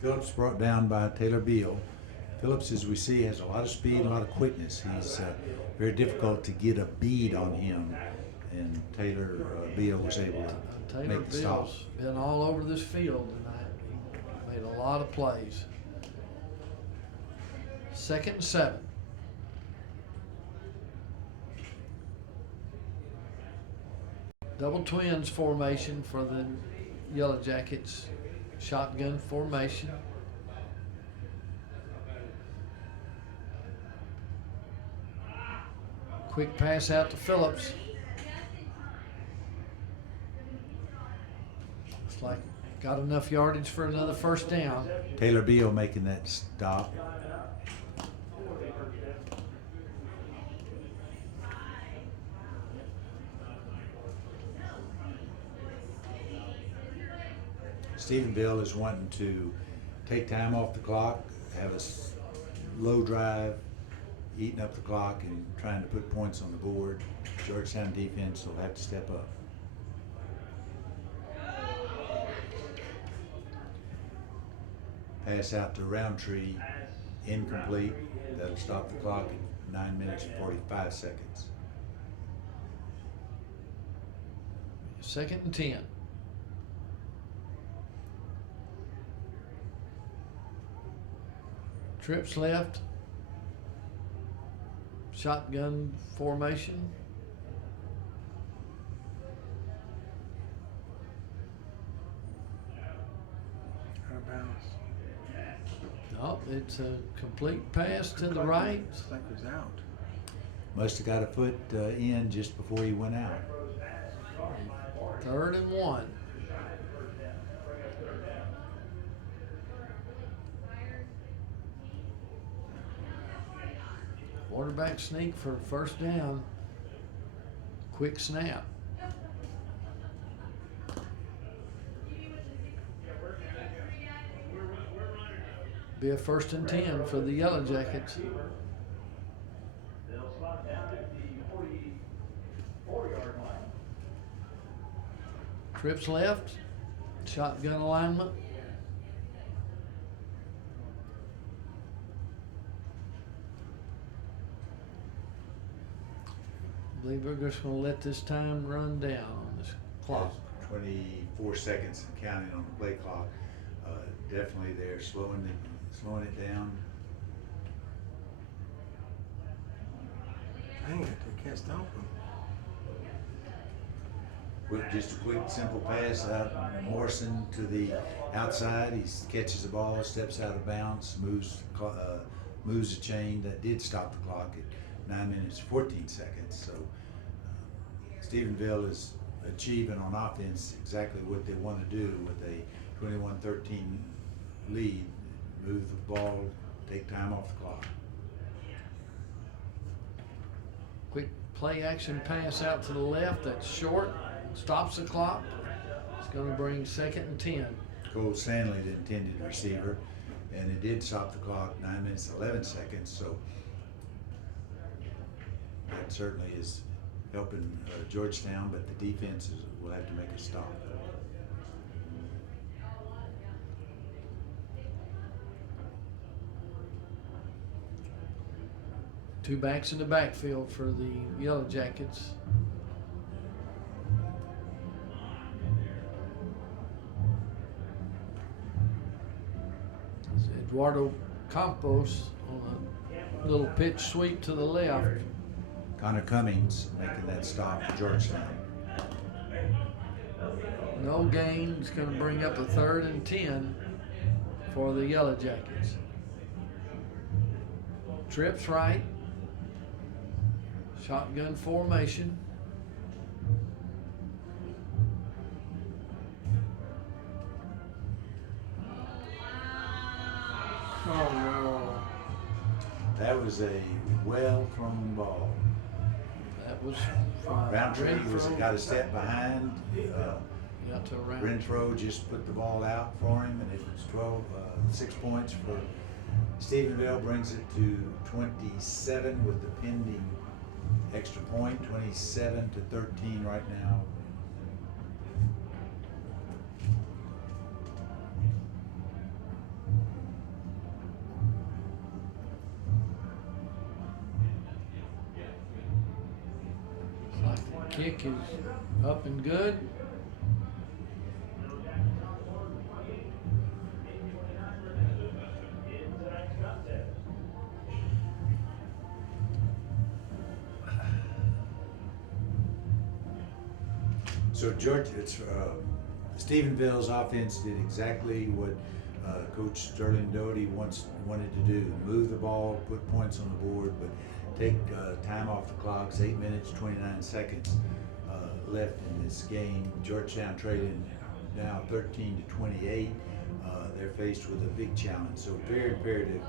Phillips brought down by Taylor Beal. Phillips, as we see, has a lot of speed, a lot of quickness. He's very difficult to get a bead on him, and Taylor Beal was able to Taylor make the stop. Beal's been all over this field tonight. He made a lot of plays. 2nd and 7. Double twins formation for the Yellow Jackets. Shotgun formation. Quick pass out to Phillips. Looks like got enough yardage for another 1st down. Taylor Beal making that stop. Stephenville is wanting to take time off the clock, have a low drive, eating up the clock and trying to put points on the board. Georgetown defense will have to step up. Pass out to Roundtree, incomplete. That'll stop the clock at 9 minutes and 45 seconds. 2nd and 10. Trips left. Shotgun formation. Out of bounds. Oh, it's a complete pass to the right. Looks like it was out. Must have got a foot in just before he went out. 3rd and 1. Quarterback sneak for 1st down. Quick snap. Be a 1st and 10 for the Yellow Jackets. They'll slot down at the 44-yard line. Trips left. Shotgun alignment. I believe we're just going to let this time run down on this clock. 24 seconds and counting on the play clock. Definitely they're slowing it down. Dang it, they can't stop him. Just a quick, simple pass out. Morrison to the outside. He catches the ball, steps out of bounds, moves the chain. That did stop the clock at 9 minutes 14 seconds. So Stephenville is achieving on offense exactly what they want to do with a 21-13 lead. move the ball, take time off the clock. Quick play action pass out to the left. That's short. Stops the clock. It's going to bring 2nd and 10. Cole Stanley, the intended receiver, and it did stop the clock 9 minutes 11 seconds. So that certainly is helping Georgetown, but the defense will have to make a stop. Two backs in the backfield for the YellowJackets. It's Eduardo Campos on a little pitch sweep to the left. Connor Cummings making that stop for Georgetown. No gain. It's going to bring up a 3rd and 10 for the YellowJackets. Trips right. Shotgun formation. Oh no. That was a well-thrown ball. That was from Roundtree Renfro. got a step behind. Got to Roundtree. Renfro just put the ball out for him, and it was 6 points for Stephenville. Brings it to 27 with the pending extra point, 27 to 13 right now. Looks like the kick is up and good. So Stephenville's offense did exactly what Coach Sterling Doty wanted to do: move the ball, put points on the board, but take time off the clock. 8 minutes 29 seconds left in this game. Georgetown trading now 13 to 28. They're faced with a big challenge, so very imperative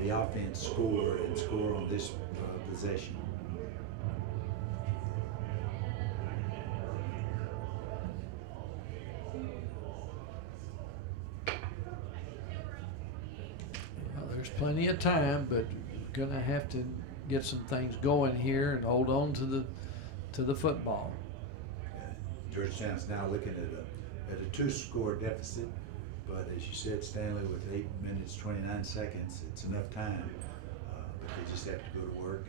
the offense score and score on this possession. Well, there's plenty of time, but gonna have to get some things going here and hold on to the football. Georgetown's now looking at a 2-score deficit, but as you said, Stanley, with 8 minutes 29 seconds, it's enough time. But they just have to go to work.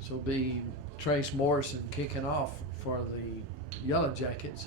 So it'll be Trace Morrison kicking off for the YellowJackets.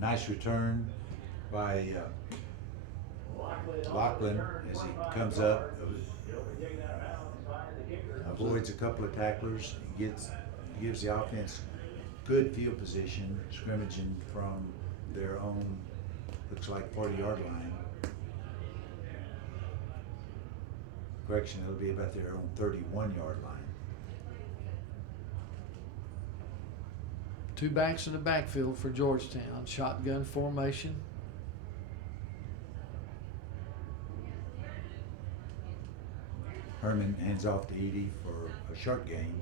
Nice return by Lachlan as he comes up, avoids a couple of tacklers, gives the offense good field position, scrimmaging from their own, looks like 40-yard line. Correction, it'll be about their own 31-yard line. Two backs in the backfield for Georgetown. Shotgun formation. Herman hands off to Edie for a short gain.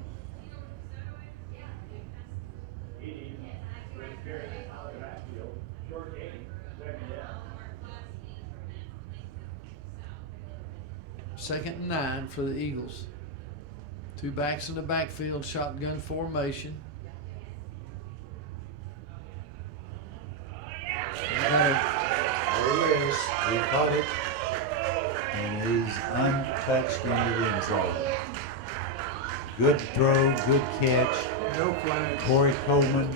2nd and 9 for the Eagles. Two backs in the backfield, shotgun formation. There he is. He caught it. And he's untouched into the end zone. Good throw, good catch. No flags. Corey Coleman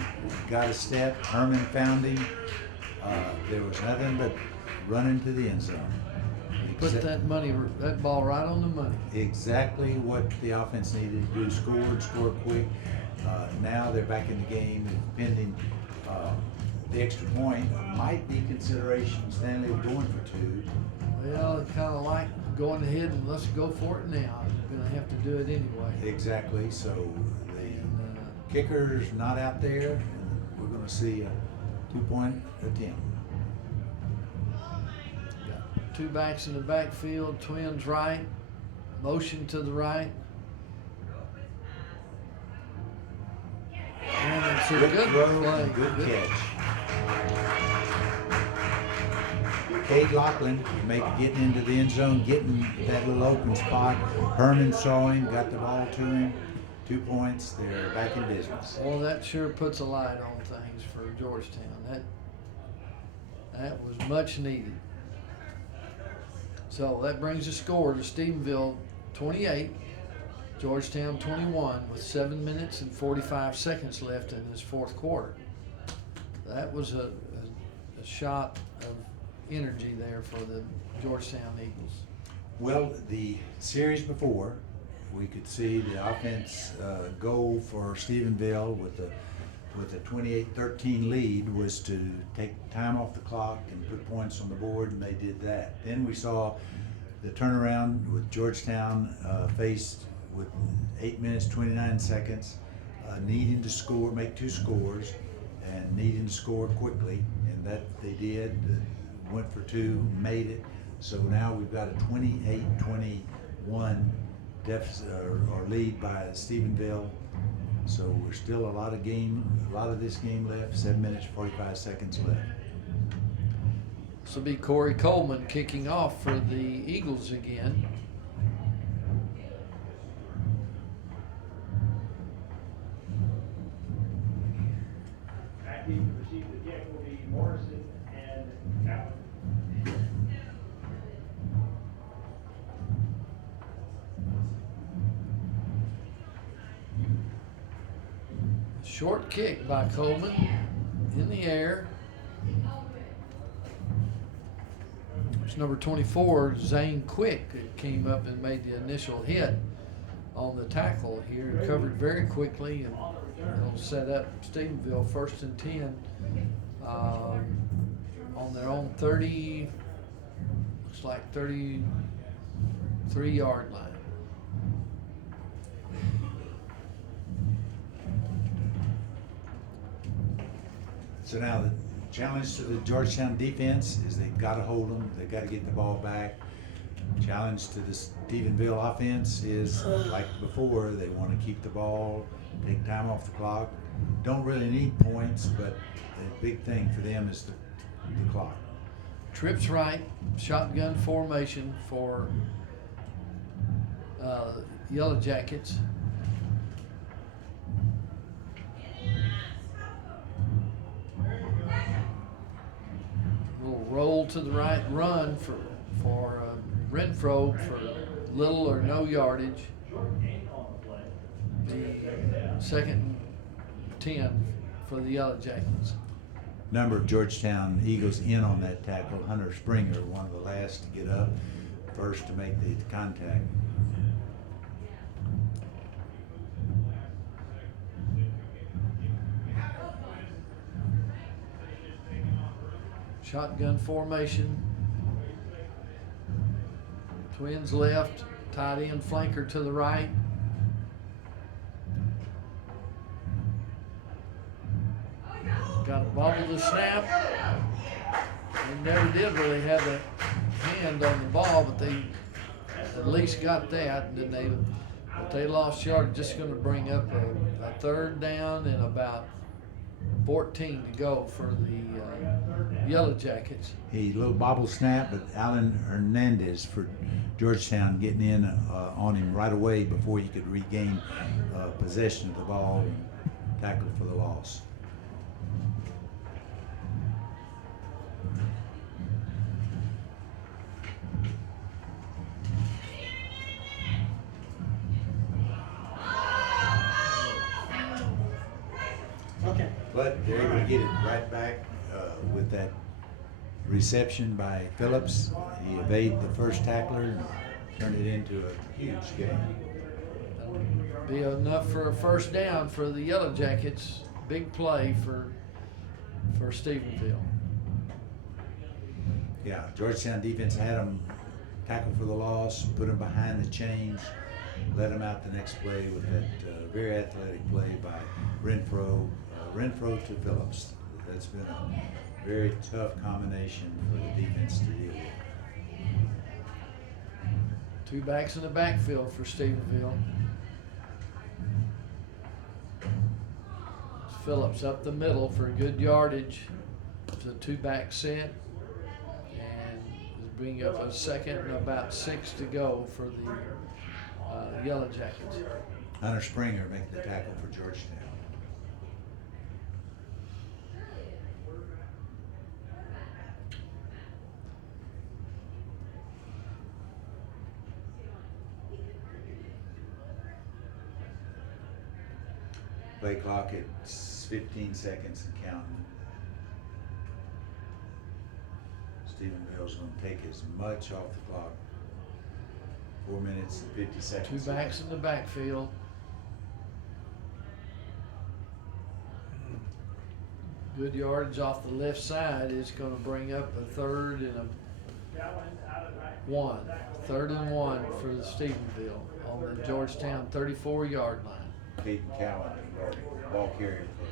got a step. Herman found him. There was nothing but running to the end zone. Put Except- that ball right on the money. exactly what the offense needed to do, score and score quick. Now they're back in the game, pending the extra point. Might be consideration Stanley going for two. Well, it's kind of like going ahead and let's go for it now. You're going to have to do it anyway. Exactly, so the And, kicker's not out there, and we're gonna see a 2-point attempt. got two backs in the backfield, twins right, motion to the right. And it's a good throw, play. good catch. Cade Lachlan getting into the end zone, getting that little open spot. Herman saw him, got the ball to him. 2 points, they're back in business. Well, that sure puts a light on things for Georgetown. That was much needed. So that brings the score to Stephenville 28, Georgetown 21, with 7 minutes and 45 seconds left in this fourth quarter. That was a shot of energy there for the Georgetown Eagles. Well, the series before, we could see the offense goal for Stephenville with a 28-13 lead was to take time off the clock and put points on the board, and they did that. Then we saw the turnaround with Georgetown faced with 8 minutes 29 seconds, needing to score, make 2 scores, and needing to score quickly, and that they did. Went for 2, made it. So now we've got a 28-21 deficit or lead by Stephenville. So we're still a lot of this game left. 7 minutes 45 seconds left. This will be Corey Coleman kicking off for the Eagles again. Active to receive the kick will be Morrison and Cowan. Short kick by Coleman in the air. It's number 24, Zane Quick, that came up and made the initial hit on the tackle here, covered very quickly, and it'll set up Stephenville 1st and 10 on their own 30, looks like 33-yard line. So now the challenge to the Georgetown defense is they've got to hold them. They've got to get the ball back. Challenge to the Stephenville offense is like before. They want to keep the ball, take time off the clock. Don't really need points, but the big thing for them is the clock. Trips right, shotgun formation for YellowJackets. Little roll to the right, run for Renfro for little or no yardage. The 2nd and 10 for the YellowJackets. Number of Georgetown Eagles in on that tackle. Hunter Springer, one of the last to get up, first to make the contact. Shotgun formation. Twins left, tight end flanker to the right. Got a bobble to snap. They never did really have a hand on the ball, but they at least got that. And then they lost yard. Just going to bring up a 3rd down and about 14 to go for the YellowJackets. A little bobble snap, but Alan Hernandez for Georgetown getting in on him right away before he could regain possession of the ball and tackle for the loss. Okay. But they're able to get it right back with that reception by Phillips. He evaded the first tackler and turned it into a huge gain. Be enough for a first down for the YellowJackets. Big play for Stephenville. Yeah, Georgetown defense had them tackle for the loss, put them behind the chains, let them out the next play with that very athletic play by Renfro to Phillips. That's been a very tough combination for the defense to deal with. Two backs in the backfield for Stephenville. Phillips up the middle for good yardage. It's a two-back set. And is bringing up a second and about 6 to go for the YellowJackets. Hunter Springer making the tackle for Georgetown. Play clock at 15 seconds and counting. Stephenville's going to take as much off the clock. 4 minutes and 50 seconds. Two backs in the backfield. Good yardage off the left side is going to bring up a third and a one. 3rd and 1 for the Stephenville on the Georgetown 34-yard line. Caden Cowan, ball carrier for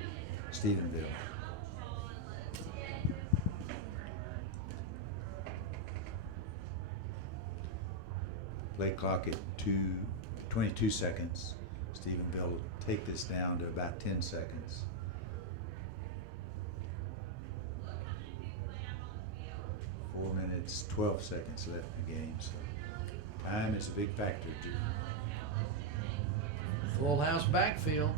Stephenville. Play clock at 22 seconds. Stephenville will take this down to about 10 seconds. Four minutes, 12 seconds left in the game. So time is a big factor. Full house backfield.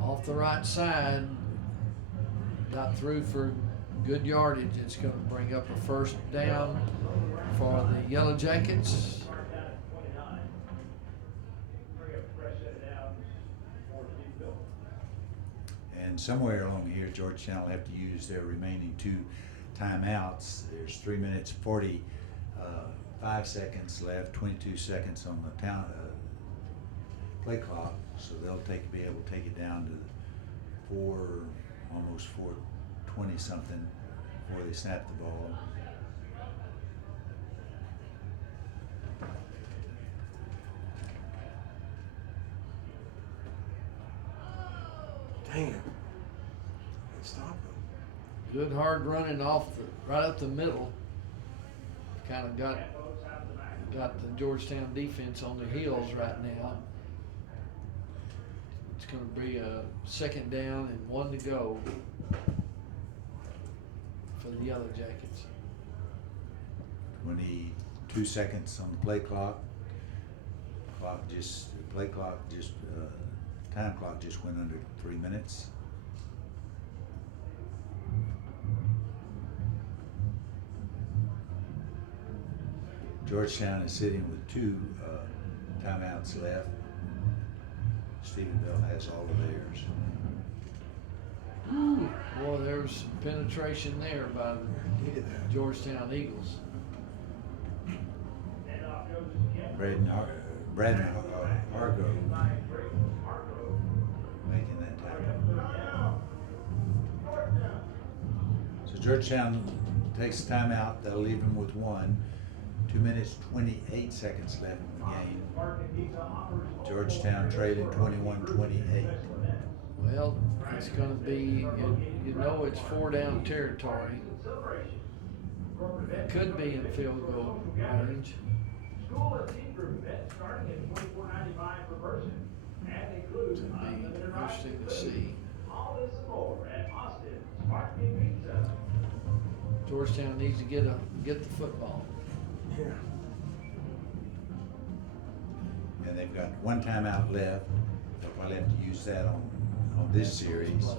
Off the right side. Got through for good yardage. It's going to bring up a first down for the YellowJackets. And somewhere along here, Georgetown will have to use their remaining 2 timeouts. There's 3 minutes 45 seconds left, 22 seconds on the play clock, so they'll be able to take it down to almost 4:20 something before they snap the ball. Dang it. Stop him. Good hard running right up the middle. Kind of got the Georgetown defense on the heels right now. It's going to be a 2nd down and 1 to go for the YellowJackets. 22 seconds on the play clock. Time clock just went under 3 minutes. Georgetown is sitting with 2 timeouts left. Stephenville has all of theirs. Boy, there's some penetration there by the Georgetown Eagles. Braden Hargrove making that tackle. So Georgetown takes a timeout. That'll leave them with 1. 2 minutes, 28 seconds left in the game. Georgetown trailing 21-28. Well, it's going to be, you know, it's 4-down territory. It could be in field goal range. School has improvement starting at $24.95 per person. and includes It'll be unlimited interesting to rice and see. all this and more at Austin's Sparkling Pizza. Georgetown needs to get the football. Yeah. And they've got one timeout left. They'll probably have to use that on this series. Play.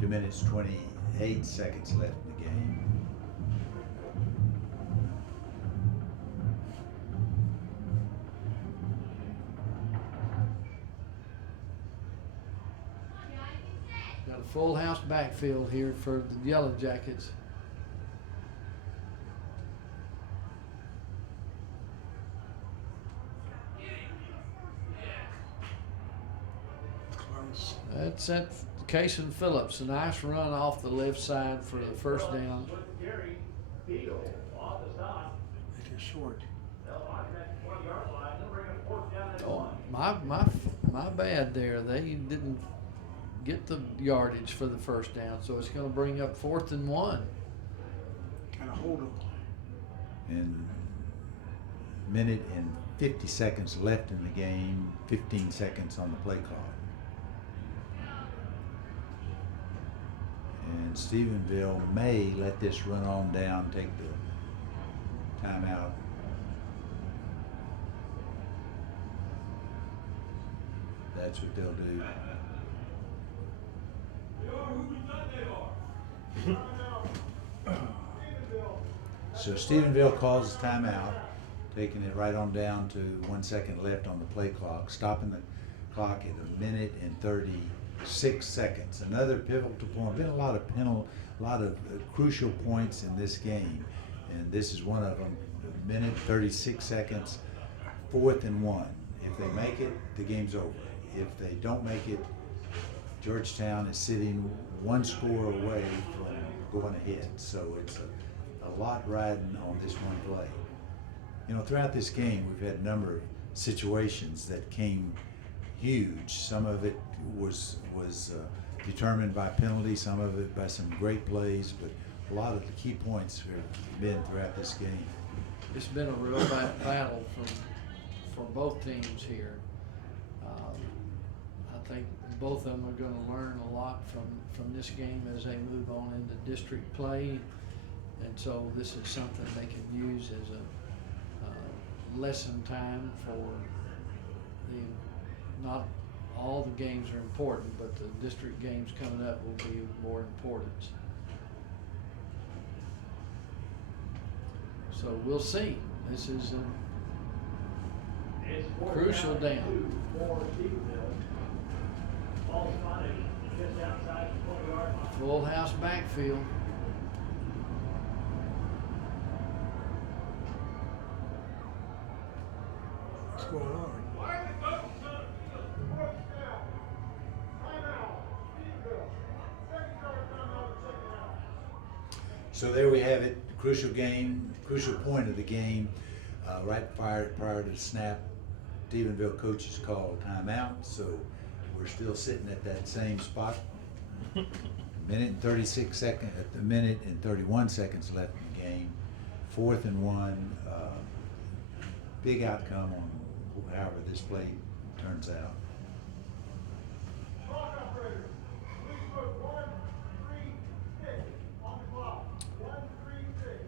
2 minutes, 28 seconds left in the game. Got a full house backfield here for the Yellow Jackets. Close. That's that Cason Phillips. A nice run off the left side for the first down. With the carry, Beal off the stop. Make it short. They'll mark it at the 20-yard line. They'll bring up fourth down and Oh, one. my bad there. They didn't get the yardage for the first down, so it's going to bring up 4th and 1. Kind of hold them. And minute and 50 seconds left in the game, 15 seconds on the play clock. And Stephenville may let this run on down, take the timeout. That's what they'll do. So Stephenville calls the timeout, taking it right on down to 1 second left on the play clock, stopping the clock at 1 minute and 36 seconds. Another pivotal point. Been a lot of crucial points in this game, and this is one of them. 1 minute 36 seconds, 4th and 1. If they make it, the game's over. If they don't make it, Georgetown is sitting one score away from going ahead. So it's a lot riding on this one play. You know, throughout this game, we've had a number of situations that came huge. Some of it was determined by penalty, some of it by some great plays, but a lot of the key points have been throughout this game. It's been a real battle for both teams here. I think both of them are going to learn a lot from this game as they move on into district play, and so this is something they can use as a lesson time for not all the games are important, but the district games coming up will be more important. So we'll see. This is a It's fourth crucial and down. 2 for Stephenville. Ball spotted just outside the 20-yard line. Full house backfield. What's going on? So there we have it, crucial game, crucial point of the game. Right prior to the snap, Stephenville coaches called timeout, so we're still sitting at that same spot. Minute and 36 seconds, at the minute and 31 seconds left in the game. 4th and 1, big outcome on however this play turns out.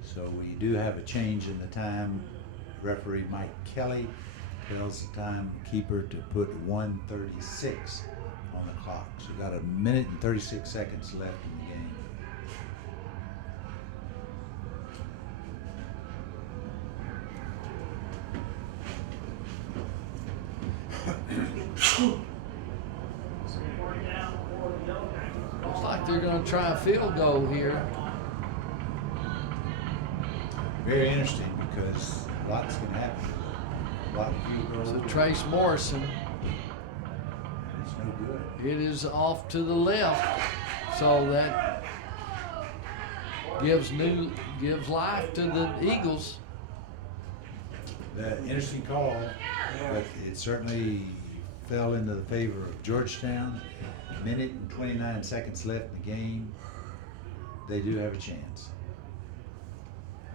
So we do have a change in the time. Referee Mike Kelly tells the timekeeper to put 1:36 on the clock. So we got 1 minute and 36 seconds left in the game. Fourth down for the YellowJackets. Looks like they're going to try a field goal here. Very interesting because lots can happen. A lot of field goals. So Trace Morrison, It's no good. it is off to the left. So that gives life to the Eagles. The interesting call, but it certainly fell into the favor of Georgetown. 1 minute and 29 seconds left in the game. They do have a chance.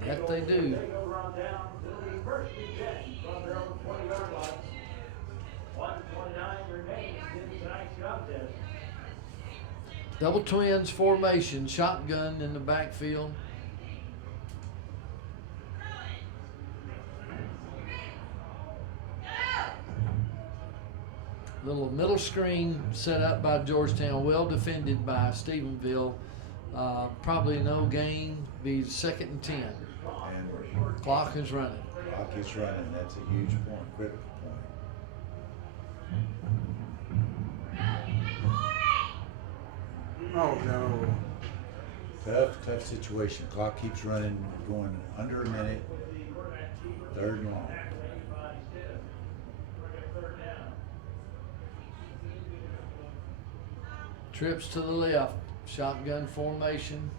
That they do. They go run down. It'll be first and 10 from their own 20-yard line. 1:20 1:09 remains in tonight's contest. Double twins formation, shotgun in the backfield. Little middle screen set up by Georgetown, well defended by Stephenville. Probably no gain, be 2nd and 10. And Clock is running. clock is running. That's a huge point, critical point. Oh, no. Tough situation. Clock keeps running, going under a minute. 3rd and long. Trips to the left, shotgun formation.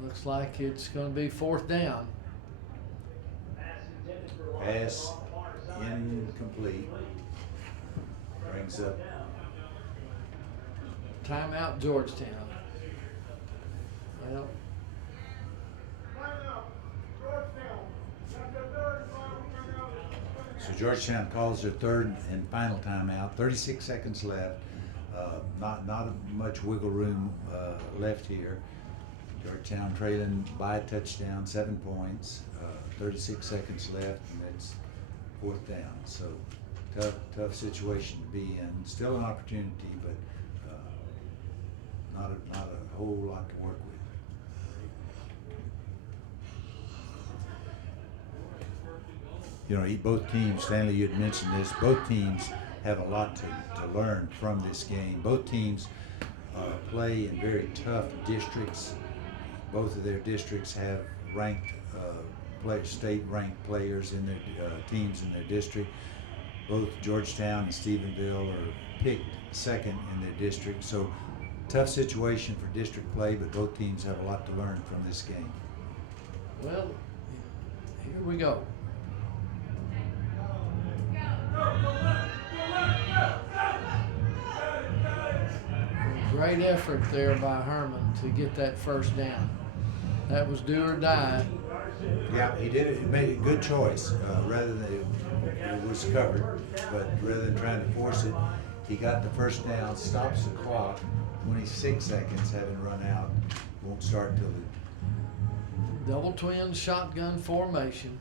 Looks like it's going to be 4th down. Pass incomplete. Brings up Timeout, Georgetown. Well, So Georgetown calls their 3rd and final timeout. 36 seconds left. Not much wiggle room left here. Georgetown trailing by a touchdown, 7 points. 36 seconds left, and it's 4th down. So tough situation to be in. Still an opportunity, but not a whole lot to work with. You know, both teams, Stanley, you had mentioned this, both teams have a lot to learn from this game. Both teams play in very tough districts. Both of their districts have ranked, state-ranked players in their teams in their district. Both Georgetown and Stephenville are picked 2nd in their district. So tough situation for district play, but both teams have a lot to learn from this game. well, here we go. Great effort there by Herman to get that 1st down. That was do or die. Yeah, he did it. He made a good choice. Rather than it was covered, but rather than trying to force it, he got the 1st down, stops the clock. 26 seconds having run out. Won't start till the Double twin shotgun formation.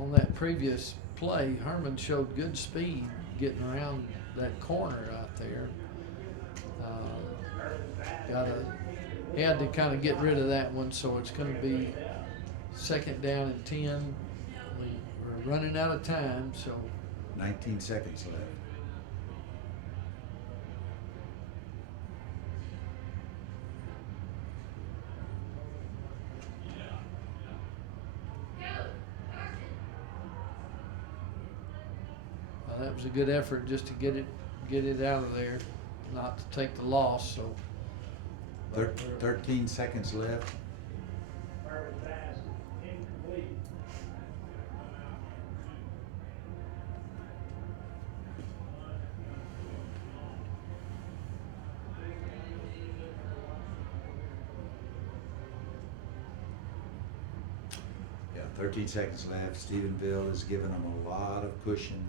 On that previous play, Herman showed good speed getting around that corner out there. Had to kind of get rid of that one, so it's going to be 2nd down and 10. We're running out of time, so 19 seconds left. that was a good effort just to get it out of there, not to take the loss. So 13 seconds left. Marvin pass, incomplete. Yeah, 13 seconds left. Stephenville has given them a lot of cushion.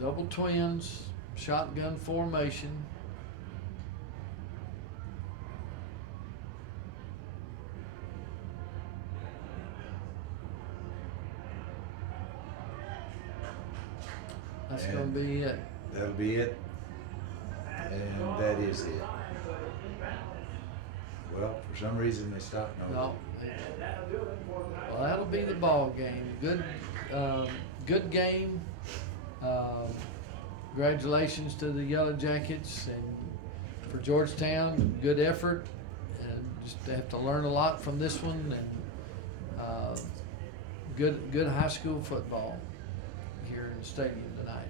double twins, shotgun formation. That's going to be it. That'll be it. And that is it. Well, for some reason they stopped. No. Well, that'll be the ball game. Good game. Congratulations to the YellowJackets, and for Georgetown, good effort. And just have to learn a lot from this one, and good high school football here in the stadium tonight.